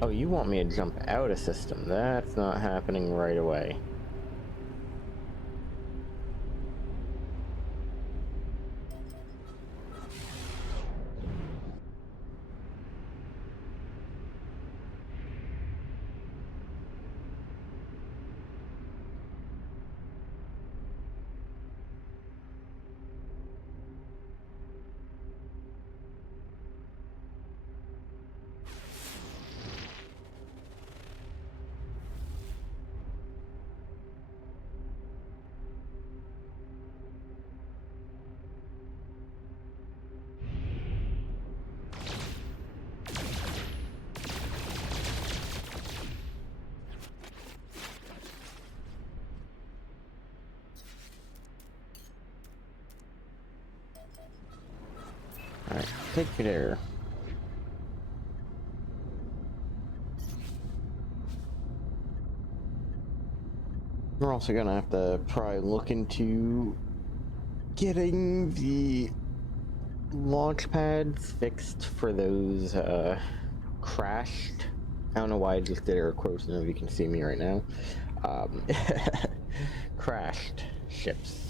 Oh, you want me to jump out of system. That's not happening right away. Alright, take it there. We're also gonna have to probably look into getting the launch pads fixed for those crashed. I don't know why I just did air quotes. None of you can see me right now. Crashed ships.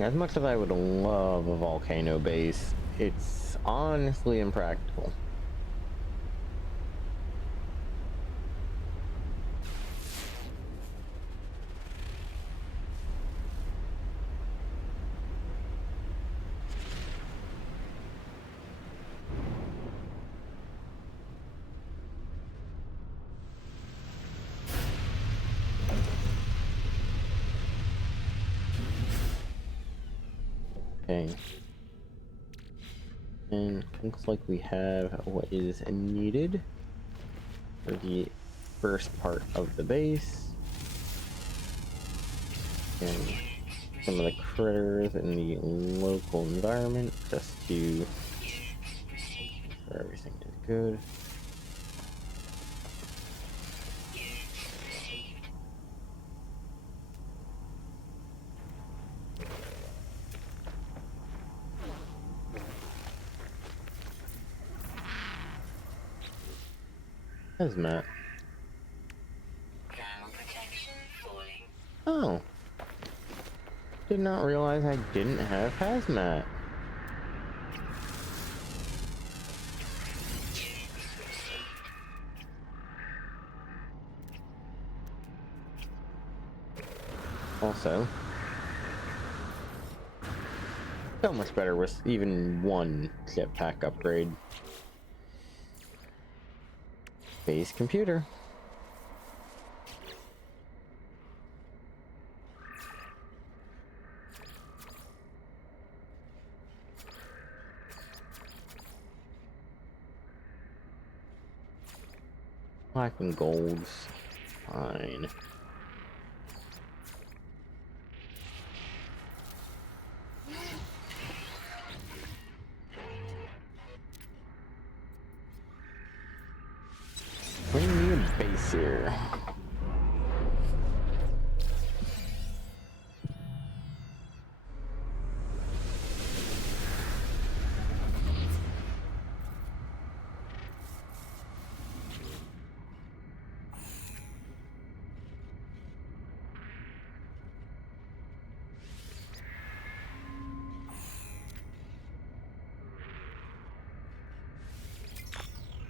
As much as I would love a volcano base, it's honestly impractical. Okay. And looks like we have what is needed for the first part of the base. And some of the critters in the local environment just to for everything is good. Hazmat. Ground protection falling. Oh. Did not realize I didn't have hazmat. Also, So much better with even one jetpack upgrade. Base computer. Black and gold's fine. We need a base here.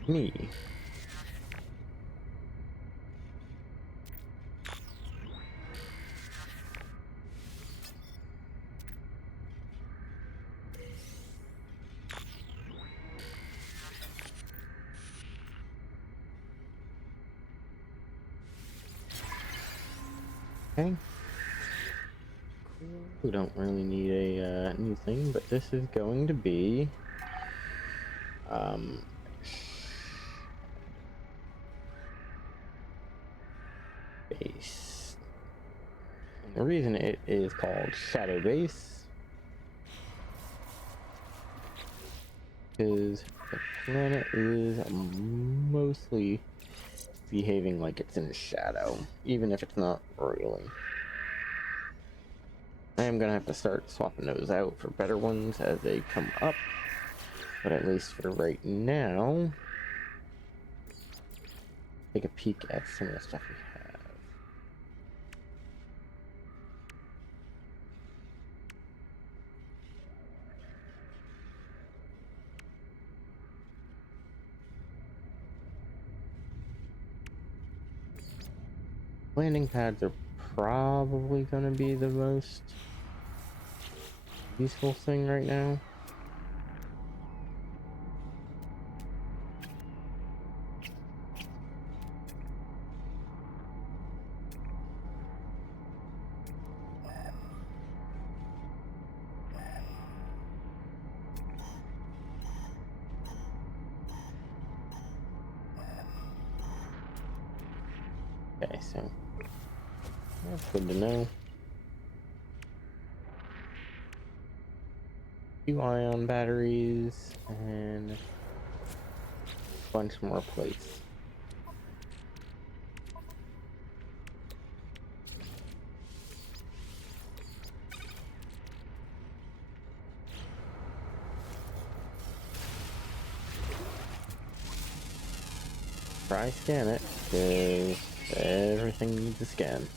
Me. Okay. We don't really need a new thing, but this is going to be base. And the reason it is called Shadow Base is the planet is mostly behaving like it's in shadow, even if it's not really. I am gonna have to start swapping those out for better ones as they come up, but at least for right now, take a peek at some of the stuff we have. Landing pads are probably gonna be the most useful thing right now. Okay, so that's good to know. 2 ion batteries and a bunch more plates. Try scan it, because everything needs a scan.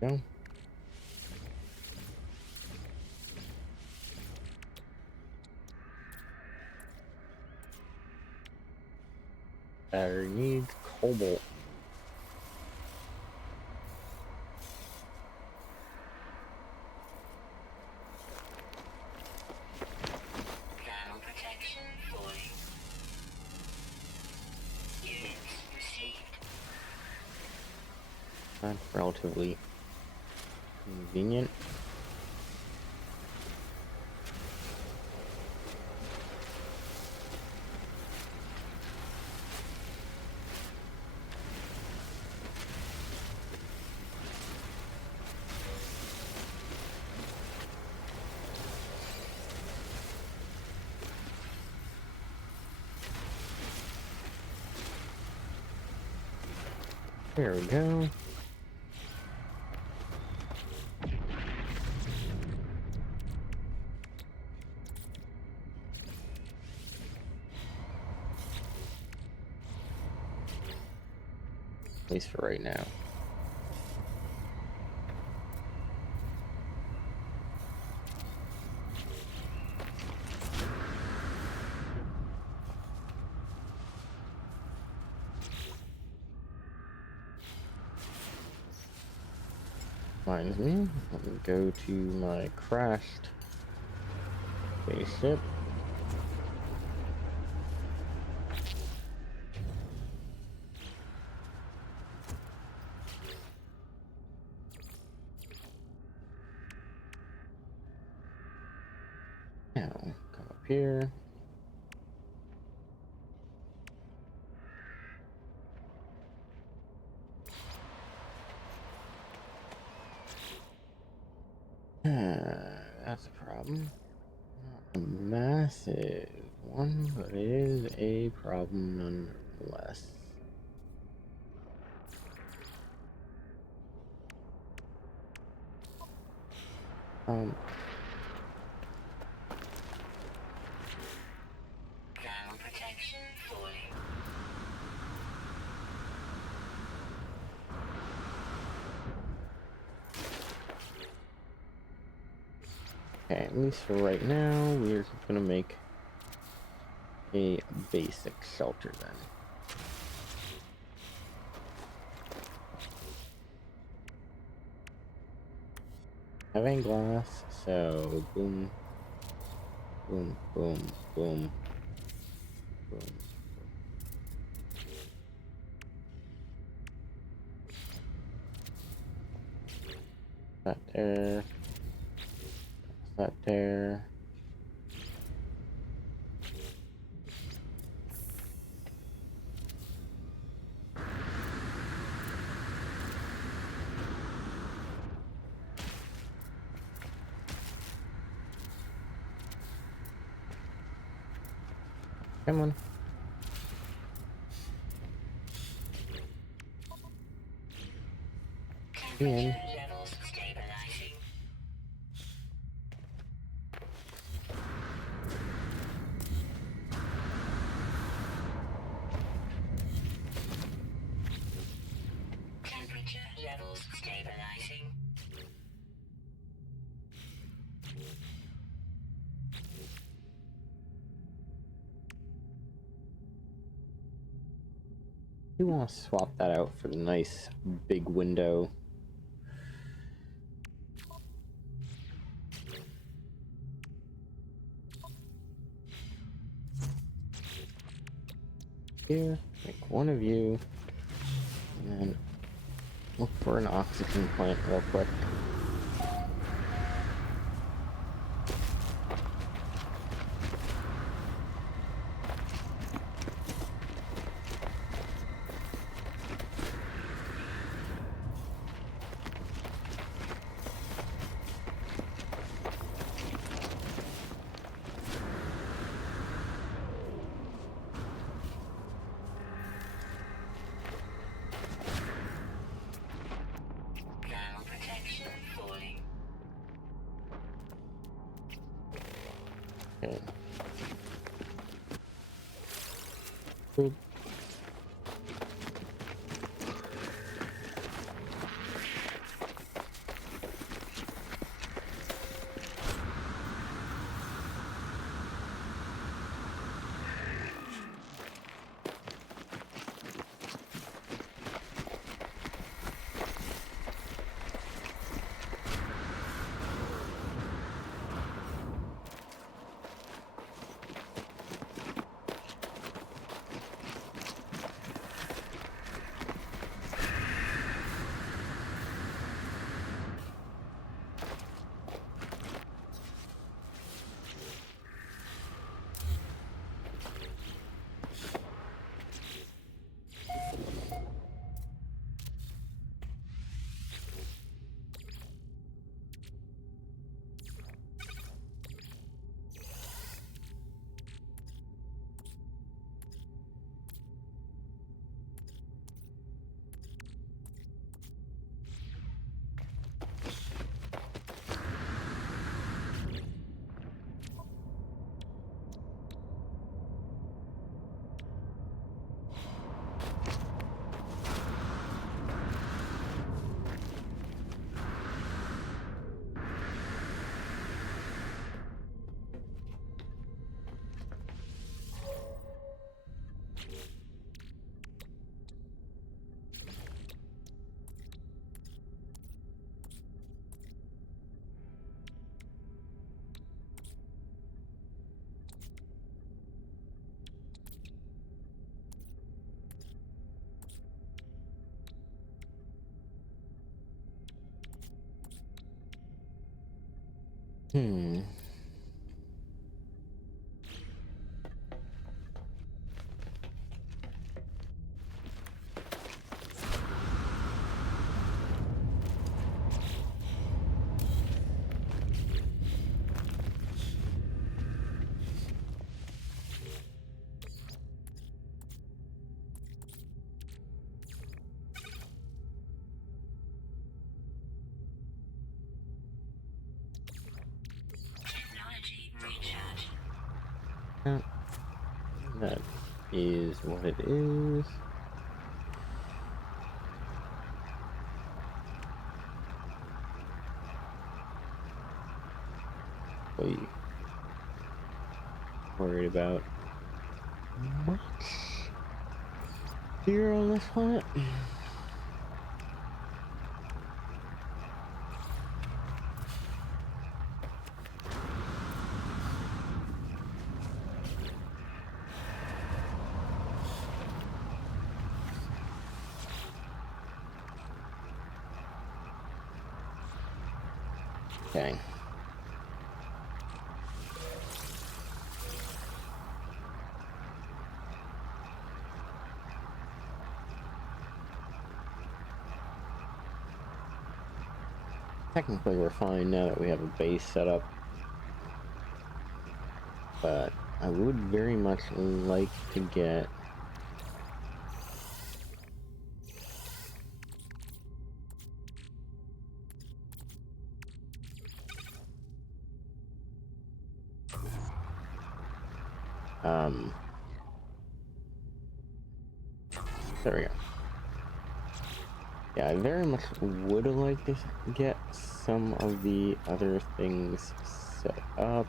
Go. Battery needs cobalt. Thermal protection falling. Units received. That's relatively convenient. There we go. At least for right now. Reminds me, let me go to my crashed spaceship. Now, come up here. That's a problem. Not a massive one, but it is a problem nonetheless. Ground protection falling. Okay, at least for right now, we're just gonna make a basic shelter then. Having glass, so boom, boom, boom, boom, boom. That there. That there. Come on. Temperature levels stabilizing. Temperature levels stabilizing. You want to swap that out for the nice big window. Here, make one of you, and then look for an oxygen plant real quick. Ground protection falling. Okay. Cool. Hmm. Technology recharge. Yeah, that is what it is. Wait. Worried about much here on this planet? Okay. Technically, we're fine now that we have a base set up, but I would very much like to get there we go. Yeah, I very much would like to get some of the other things set up.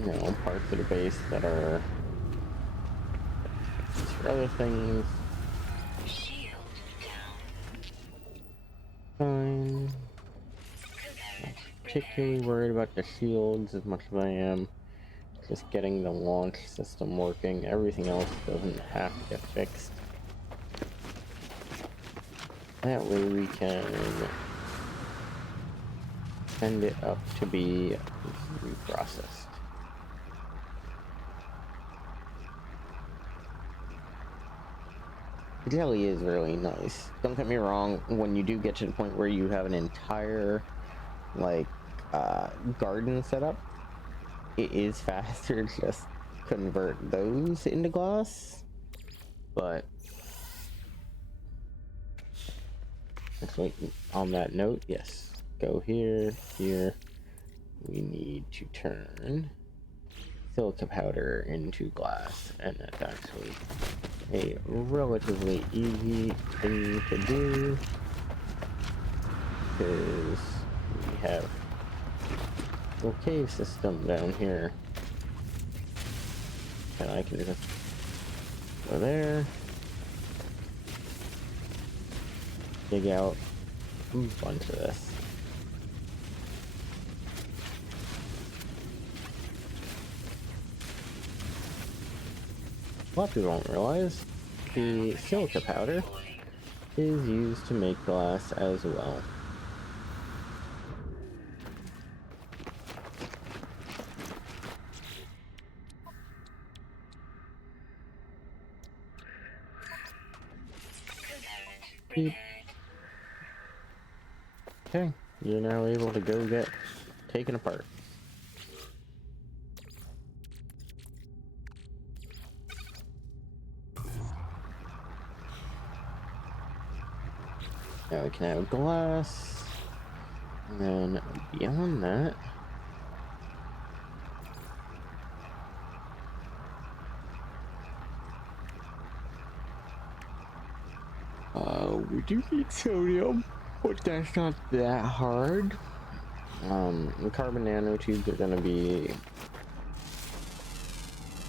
You know, parts of the base that are for other things. Shield down. Fine. Not particularly worried about the shields as much as I am just getting the launch system working. Everything else doesn't have to get fixed. That way we can send it up to be reprocessed. The jelly is really nice. Don't get me wrong, when you do get to the point where you have an entire, like, garden set up, it is faster to just convert those into glass. But actually, on that note, yes, go here, here. We need to turn silica powder into glass, and that's actually a relatively easy thing to do because we have a little cave system down here, and I can just go there, dig out a bunch of this. A lot of people don't realize the silica powder is used to make glass as well. Beep. Okay, you're now able to go get taken apart. Now we can have glass, and then beyond that, we do need sodium, but that's not that hard. The carbon nanotubes are going to be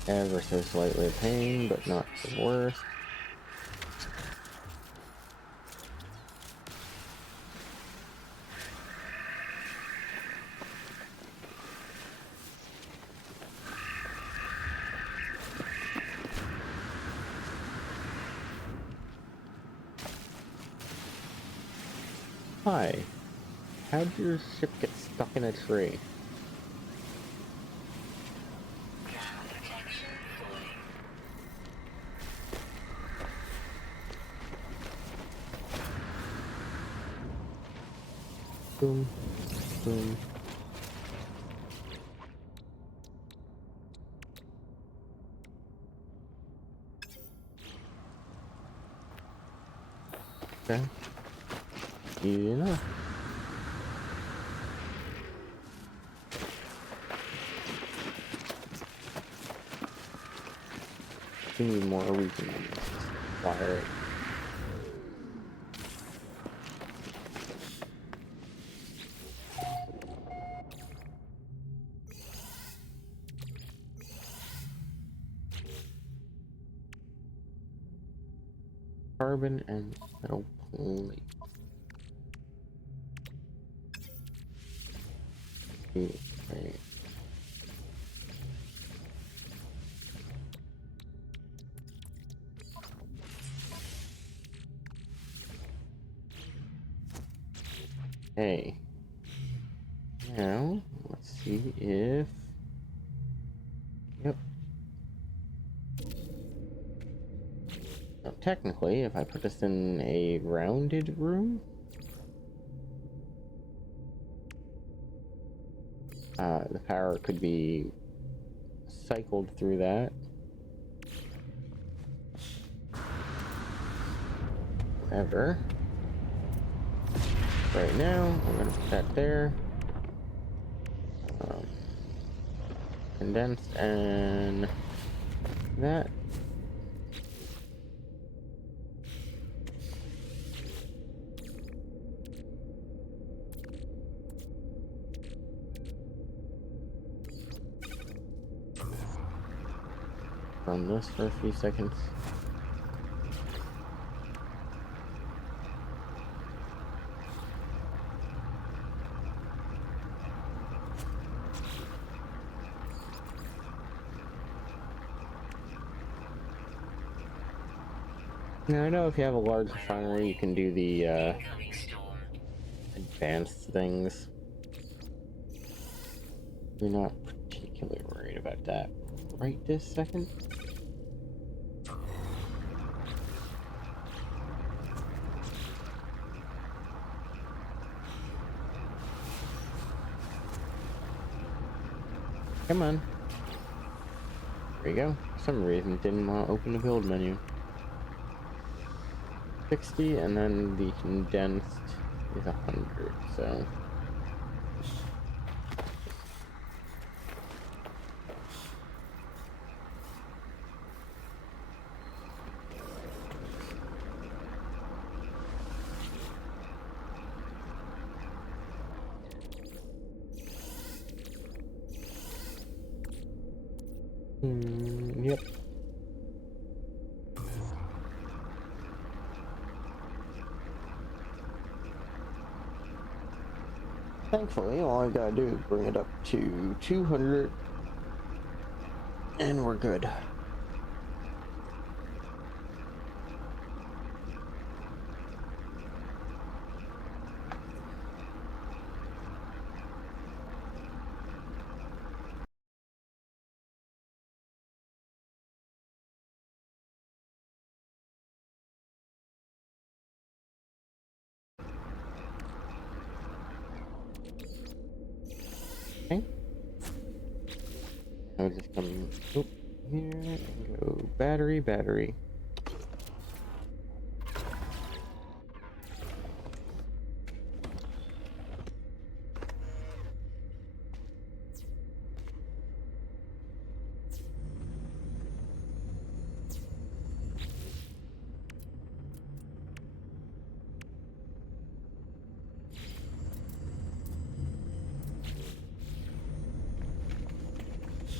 ever so slightly a pain, but not the worst. Hi. How'd your ship get stuck in a tree? Ground protection fully. Boom, boom. Okay. Easy enough. We need more, we can wire it. Carbon and metal plate. Okay. Hey. Now, let's see if... Yep. Now, technically, if I put this in a rounded room... the power could be cycled through that. However, right now, I'm gonna put that there. Condensed and that. Run this for a few seconds. Now I know if you have a large refinery, you can do the Incoming storm. advanced things. You're not particularly worried about that right this second. Come on. There you go. For some reason it didn't want to open the build menu. 60 and then the condensed is 100, so... Yep. Thankfully, all I've got to do is bring it up to 200 and we're good. Okay. I'll just come here and go battery, battery.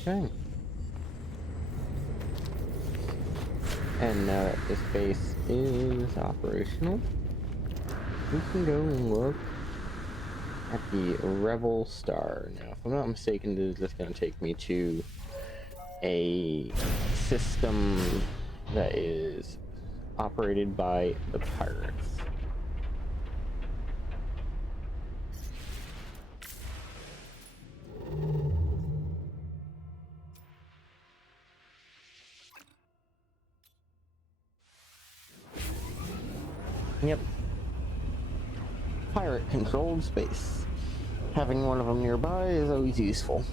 Okay. And now that this base is operational, we can go and look at the Rebel Star. Now, if I'm not mistaken, this is just going to take me to a system that is operated by the pirates. Yep. Pirate controlled space. Having one of them nearby is always useful.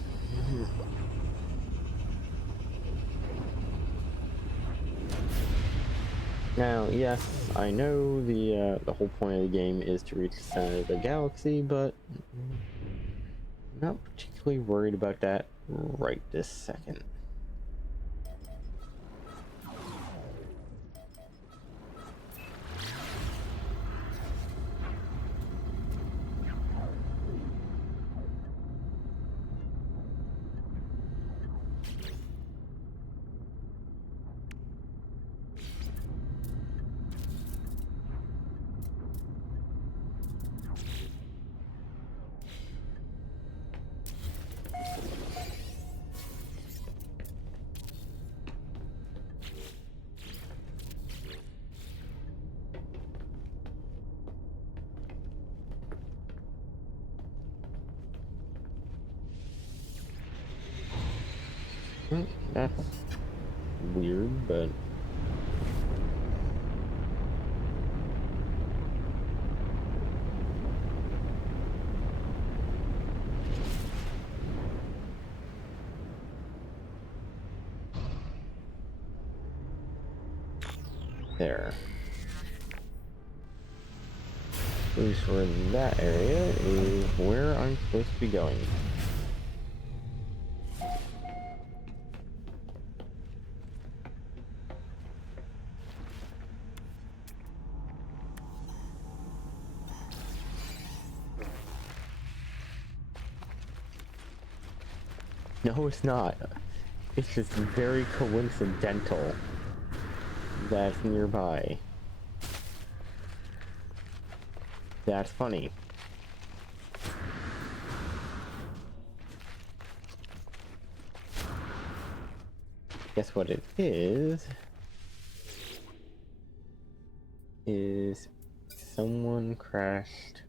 Now, yes, I know the whole point of the game is to reach the center of the galaxy, but I'm not particularly worried about that right this second. That's weird, but there. At least we're in that area is where I'm supposed to be going. No, it's not. It's just very coincidental that it's nearby. That's funny. Guess what it is someone crashed.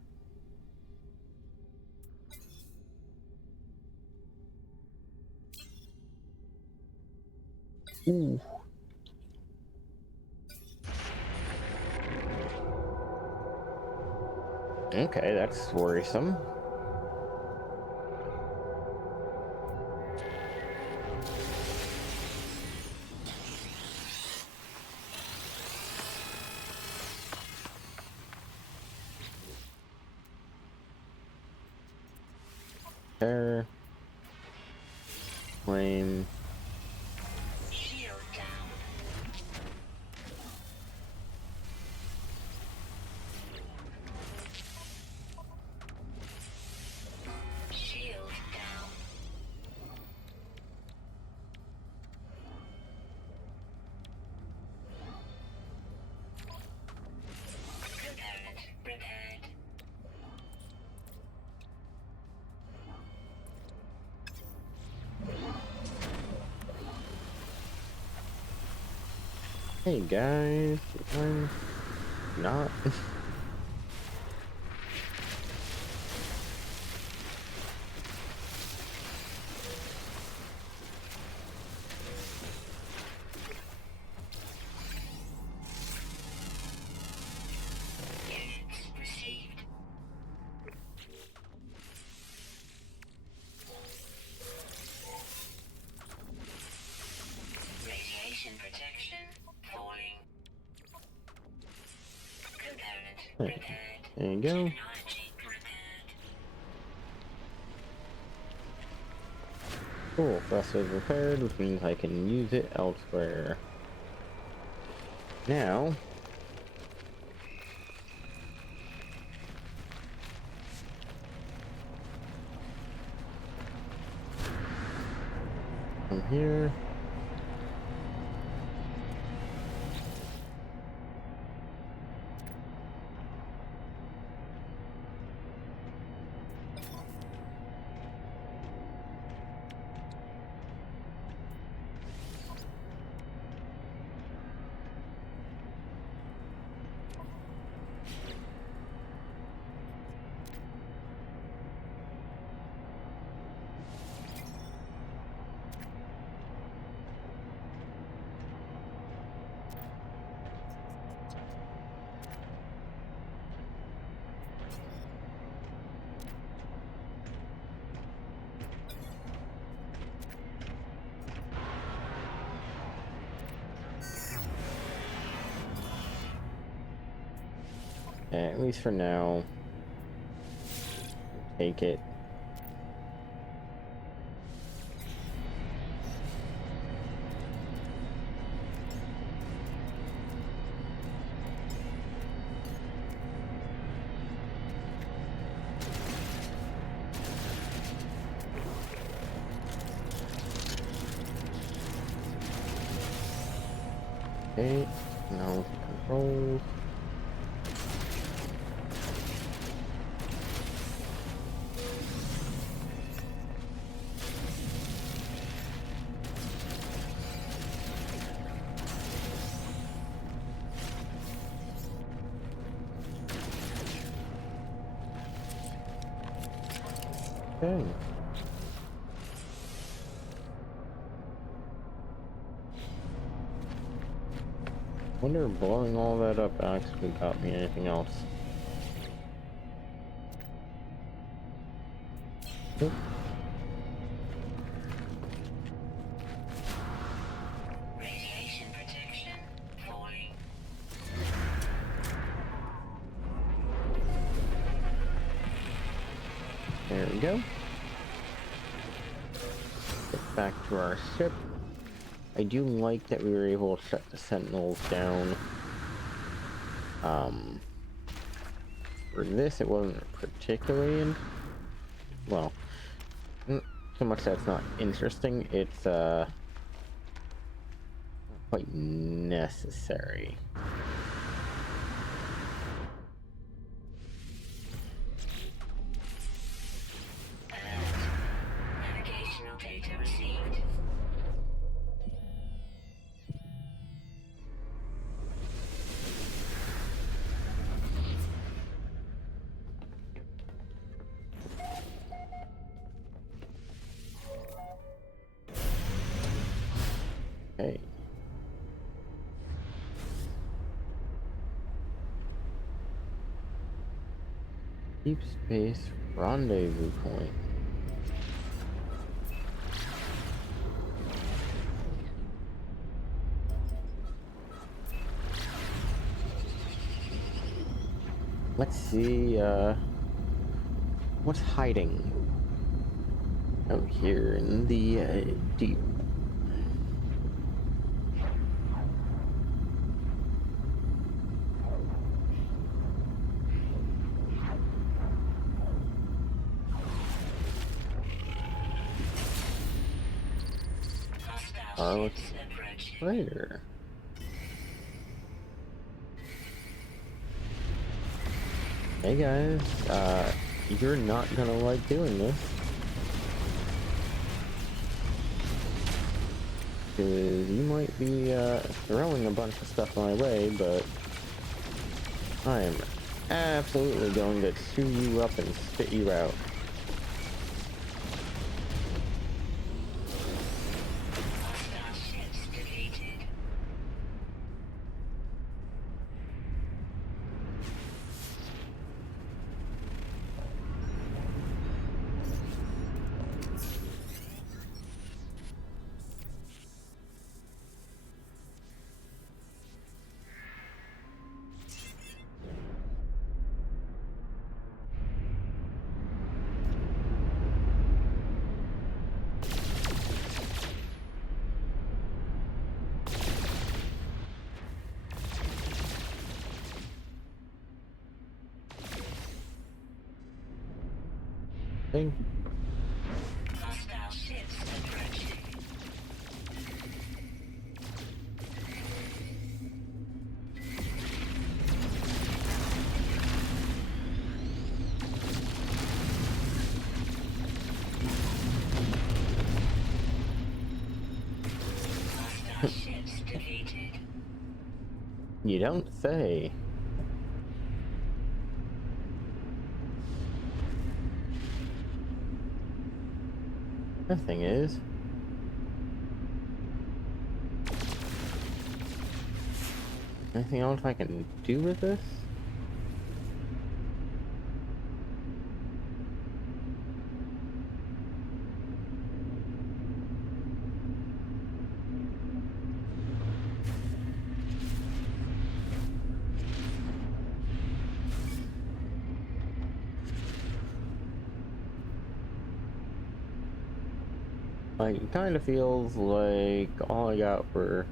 Ooh. Okay, that's worrisome. There. Flame. Shield down. Shield down. Prepared. Hey guys, I'm not. Units received. Radiation protection falling. Component repaired. There you go. Technology repaired. Cool, thruster is repaired, which means I can use it elsewhere. Now, from here. At least for now. Take it. Okay, now controls. Okay. Wonder if blowing all that up actually got me anything else. Nope. Radiation protection falling. There we go. Get back to our ship. I do like that we were able to shut the sentinels down. For this, it wasn't particularly well, not so much that it's not interesting, it's quite necessary. Navigational data received. Okay. Deep space rendezvous point. Let's see, what's hiding out here in the deep? Hostile Let's ships approaching. later. Hey guys, you're not gonna like doing this. Because you might be, throwing a bunch of stuff my way, but I am absolutely going to chew you up and spit you out. Hostile ships defeated. Thing. Hostile ships approaching. Hostile ships defeated. You don't say. The thing is, anything else I can do with this? Like, it kind of feels like all I got were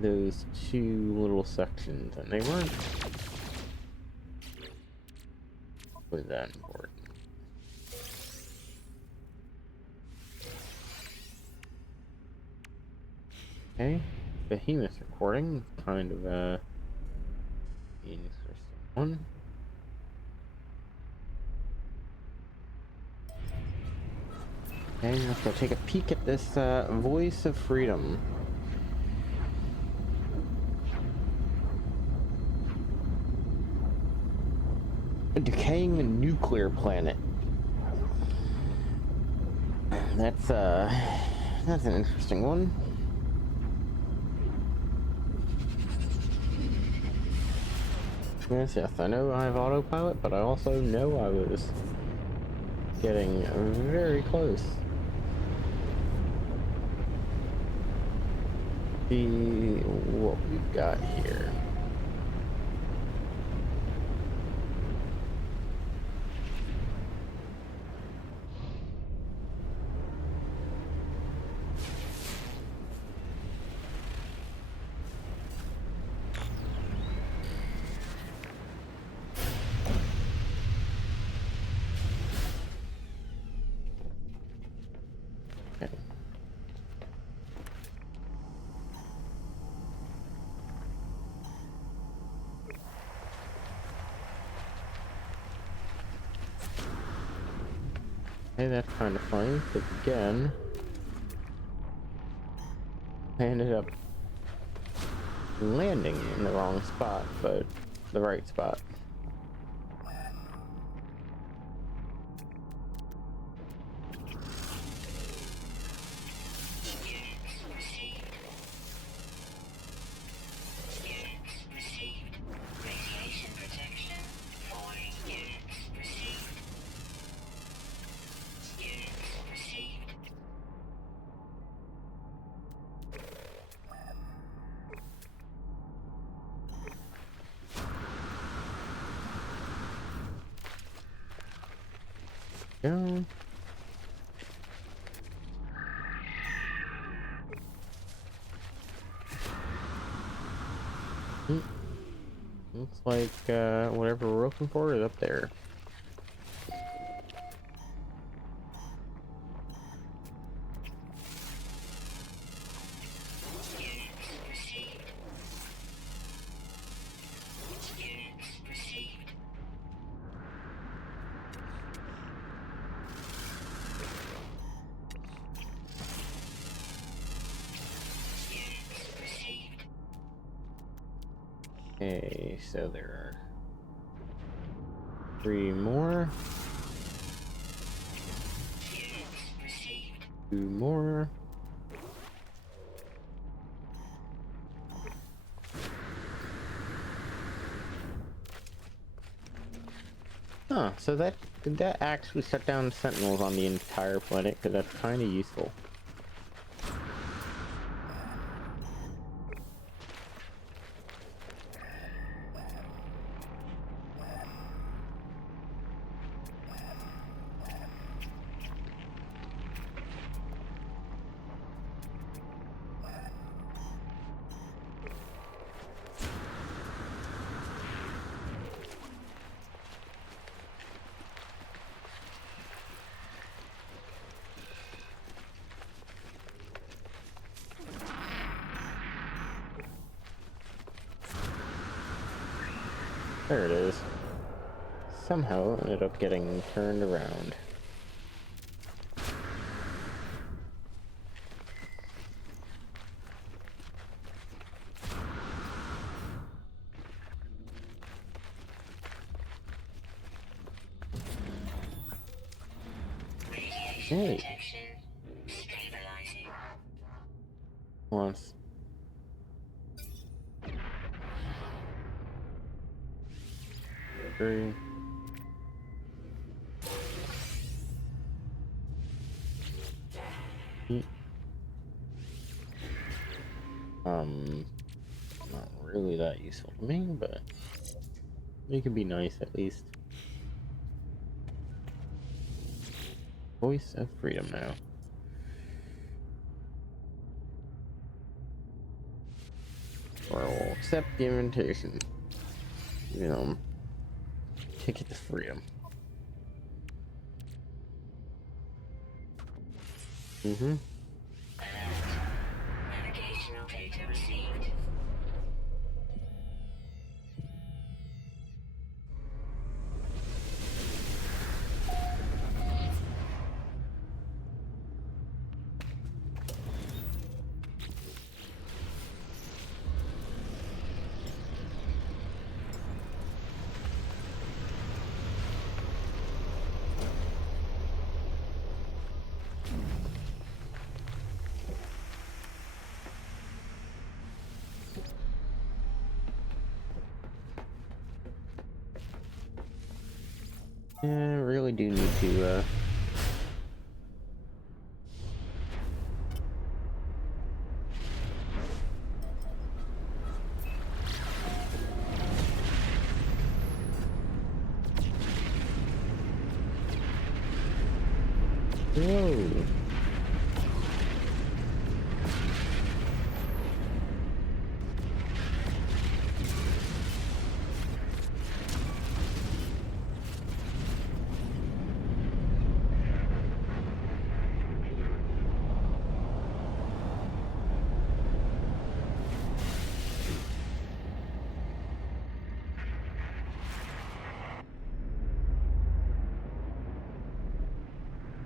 those two little sections, and they weren't really that important. Okay, Behemoth recording, kind of a interesting one. Okay, let's go take a peek at this Voice of Freedom. A decaying nuclear planet. That's an interesting one. Yes, I know I have autopilot, but I also know I was getting very close. See what we've got here. Okay. Hey, that's kind of funny, because again, I ended up landing in the wrong spot, but the right spot. Go. Looks like whatever we're looking for is up there. Okay, so there are 3 more. 2 more. Huh, so did that actually shut down sentinels on the entire planet? Because that's kind of useful. There it is. Somehow ended up getting turned around. Hey. Once. Three. Not really that useful to me, but it can be nice at least. Voice of Freedom now. Or I will accept the invitation. You know, ticket to freedom. Mm-hmm. Navigational data received. Yeah, I really do need to, Whoa.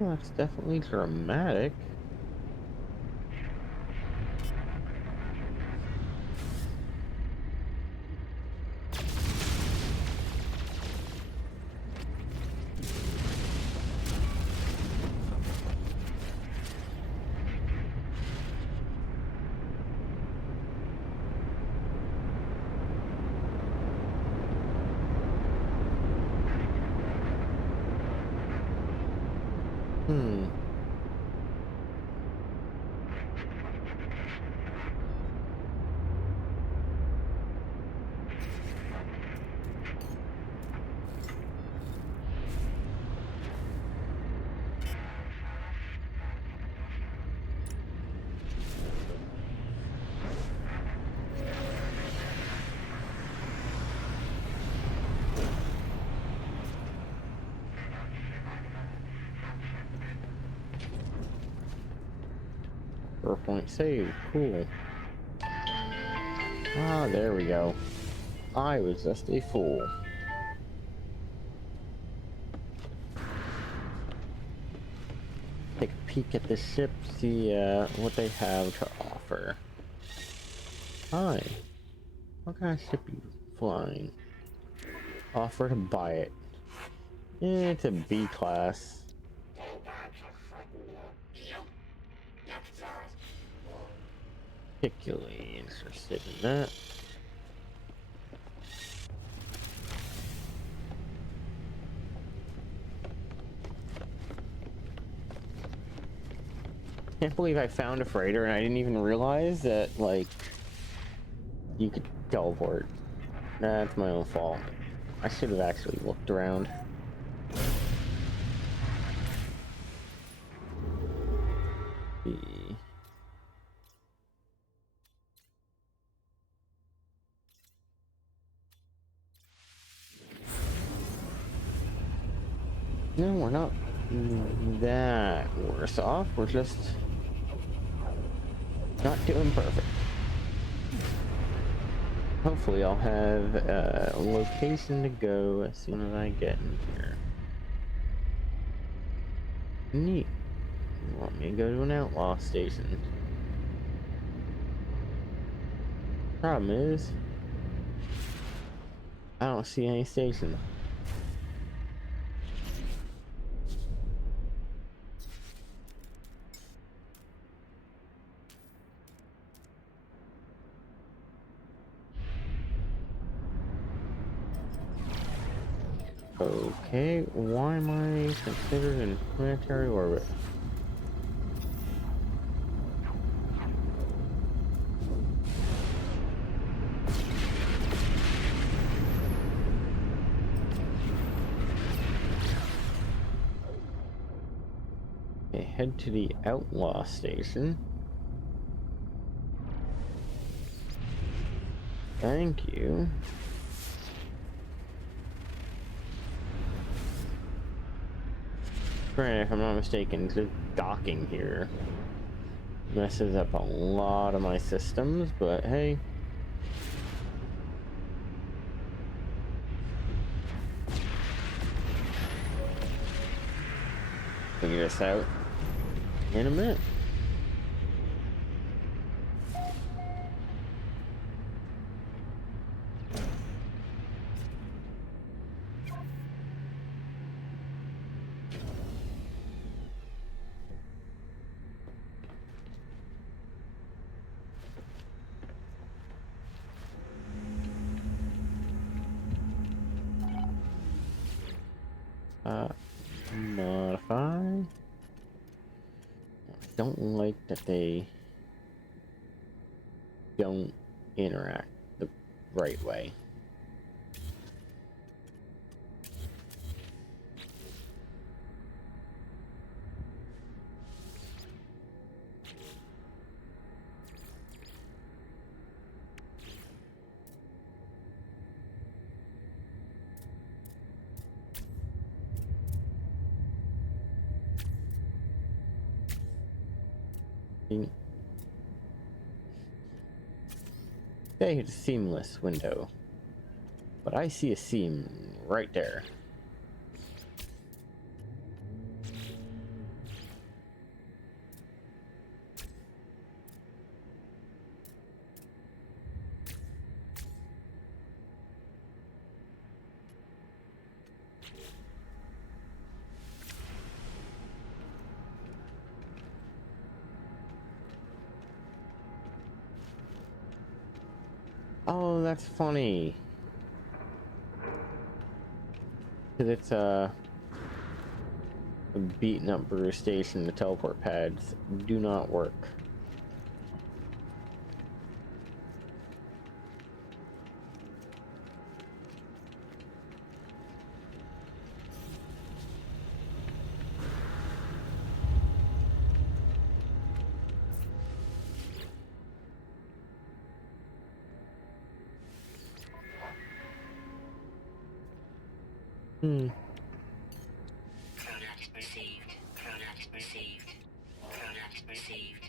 Well, that's definitely dramatic. Hmm. Point save. Cool. Ah, there we go. I was just a fool. Take a peek at the ship, see what they have to offer. Hi. What kind of ship are you flying? Offer to buy it. It's a B class. Particularly interested in that. Can't believe I found a freighter and I didn't even realize that, like, you could teleport. That's my own fault. I should have actually looked around. No, we're not that worse off. We're just not doing perfect. Hopefully I'll have a location to go as soon as I get in here. Neat. You want me to go to an outlaw station? Problem is, I don't see any station. Okay, why am I considered in planetary orbit? Okay, head to the outlaw station. Thank you. Granted, if I'm not mistaken, the docking here messes up a lot of my systems, but hey. Figure this out in a minute. Modify. I don't like that they don't interact the right way. Okay, it's a seamless window, but I see a seam right there. Oh, that's funny. Because it's a beaten up brew station. The teleport pads do not work. Hmm. Product received. Product received. Product received.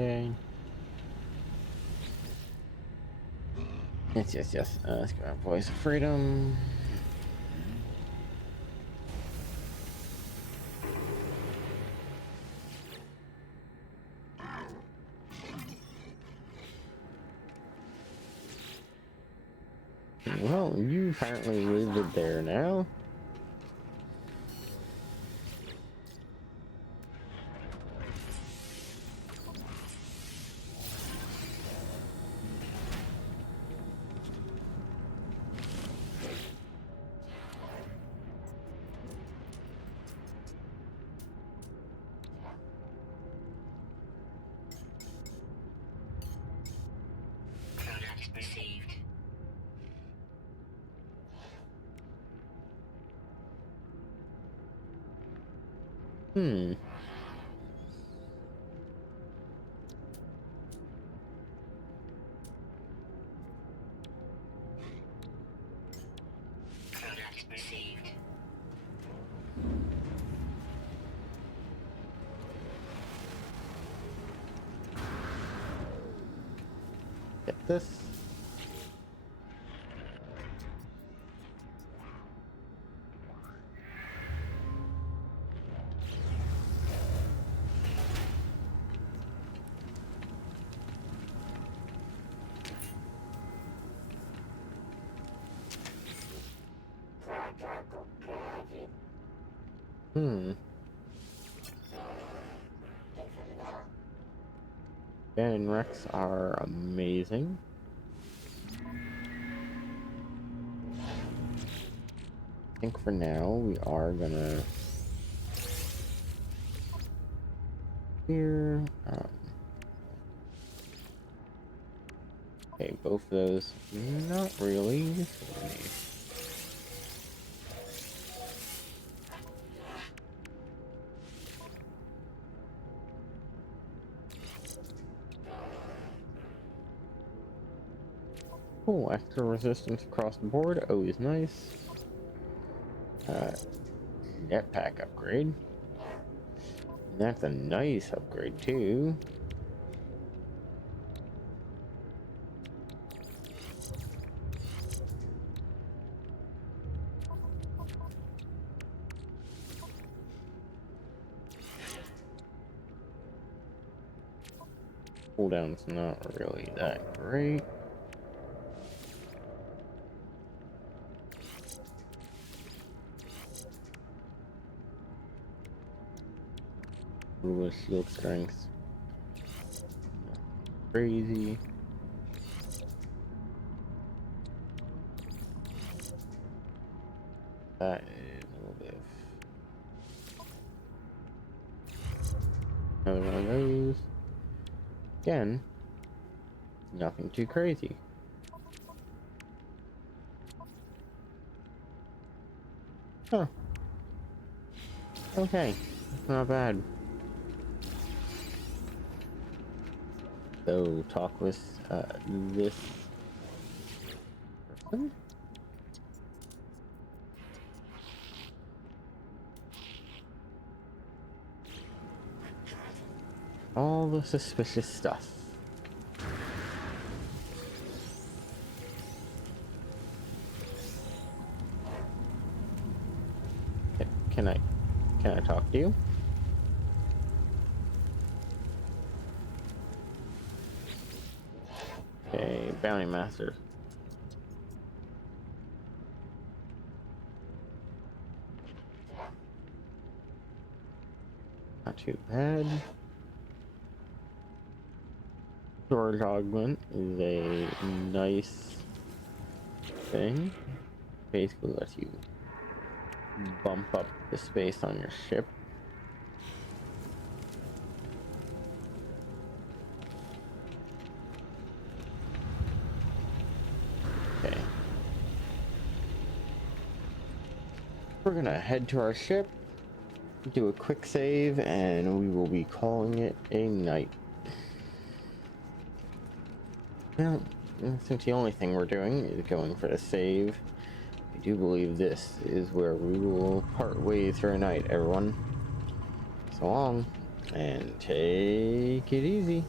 Okay. Yes. Let's go out Voice of Freedom. Well, you apparently lived there now. Product received. Hmm. Product received. Get this. Hmm. Ben and Rex are amazing. I think for now we are gonna here. Okay, both of those, not really. Cool, extra resistance across the board, always nice. Jetpack upgrade. That's a nice upgrade too. Cooldown's not really that great. Ooh, shield strength. Crazy. That is a little bit of another one of those. Again, nothing too crazy. Huh. Okay, that's not bad. So talk with this person. All the suspicious stuff. Can I talk to you? Okay, bounty master. Not too bad. Storage augment is a nice thing. Basically lets you bump up the space on your ship. Okay. We're gonna head to our ship, do a quick save, and we will be calling it a night. Well, since the only thing we're doing is going for a save, I do believe this is where we will part ways for a night, everyone. So long, and take it easy.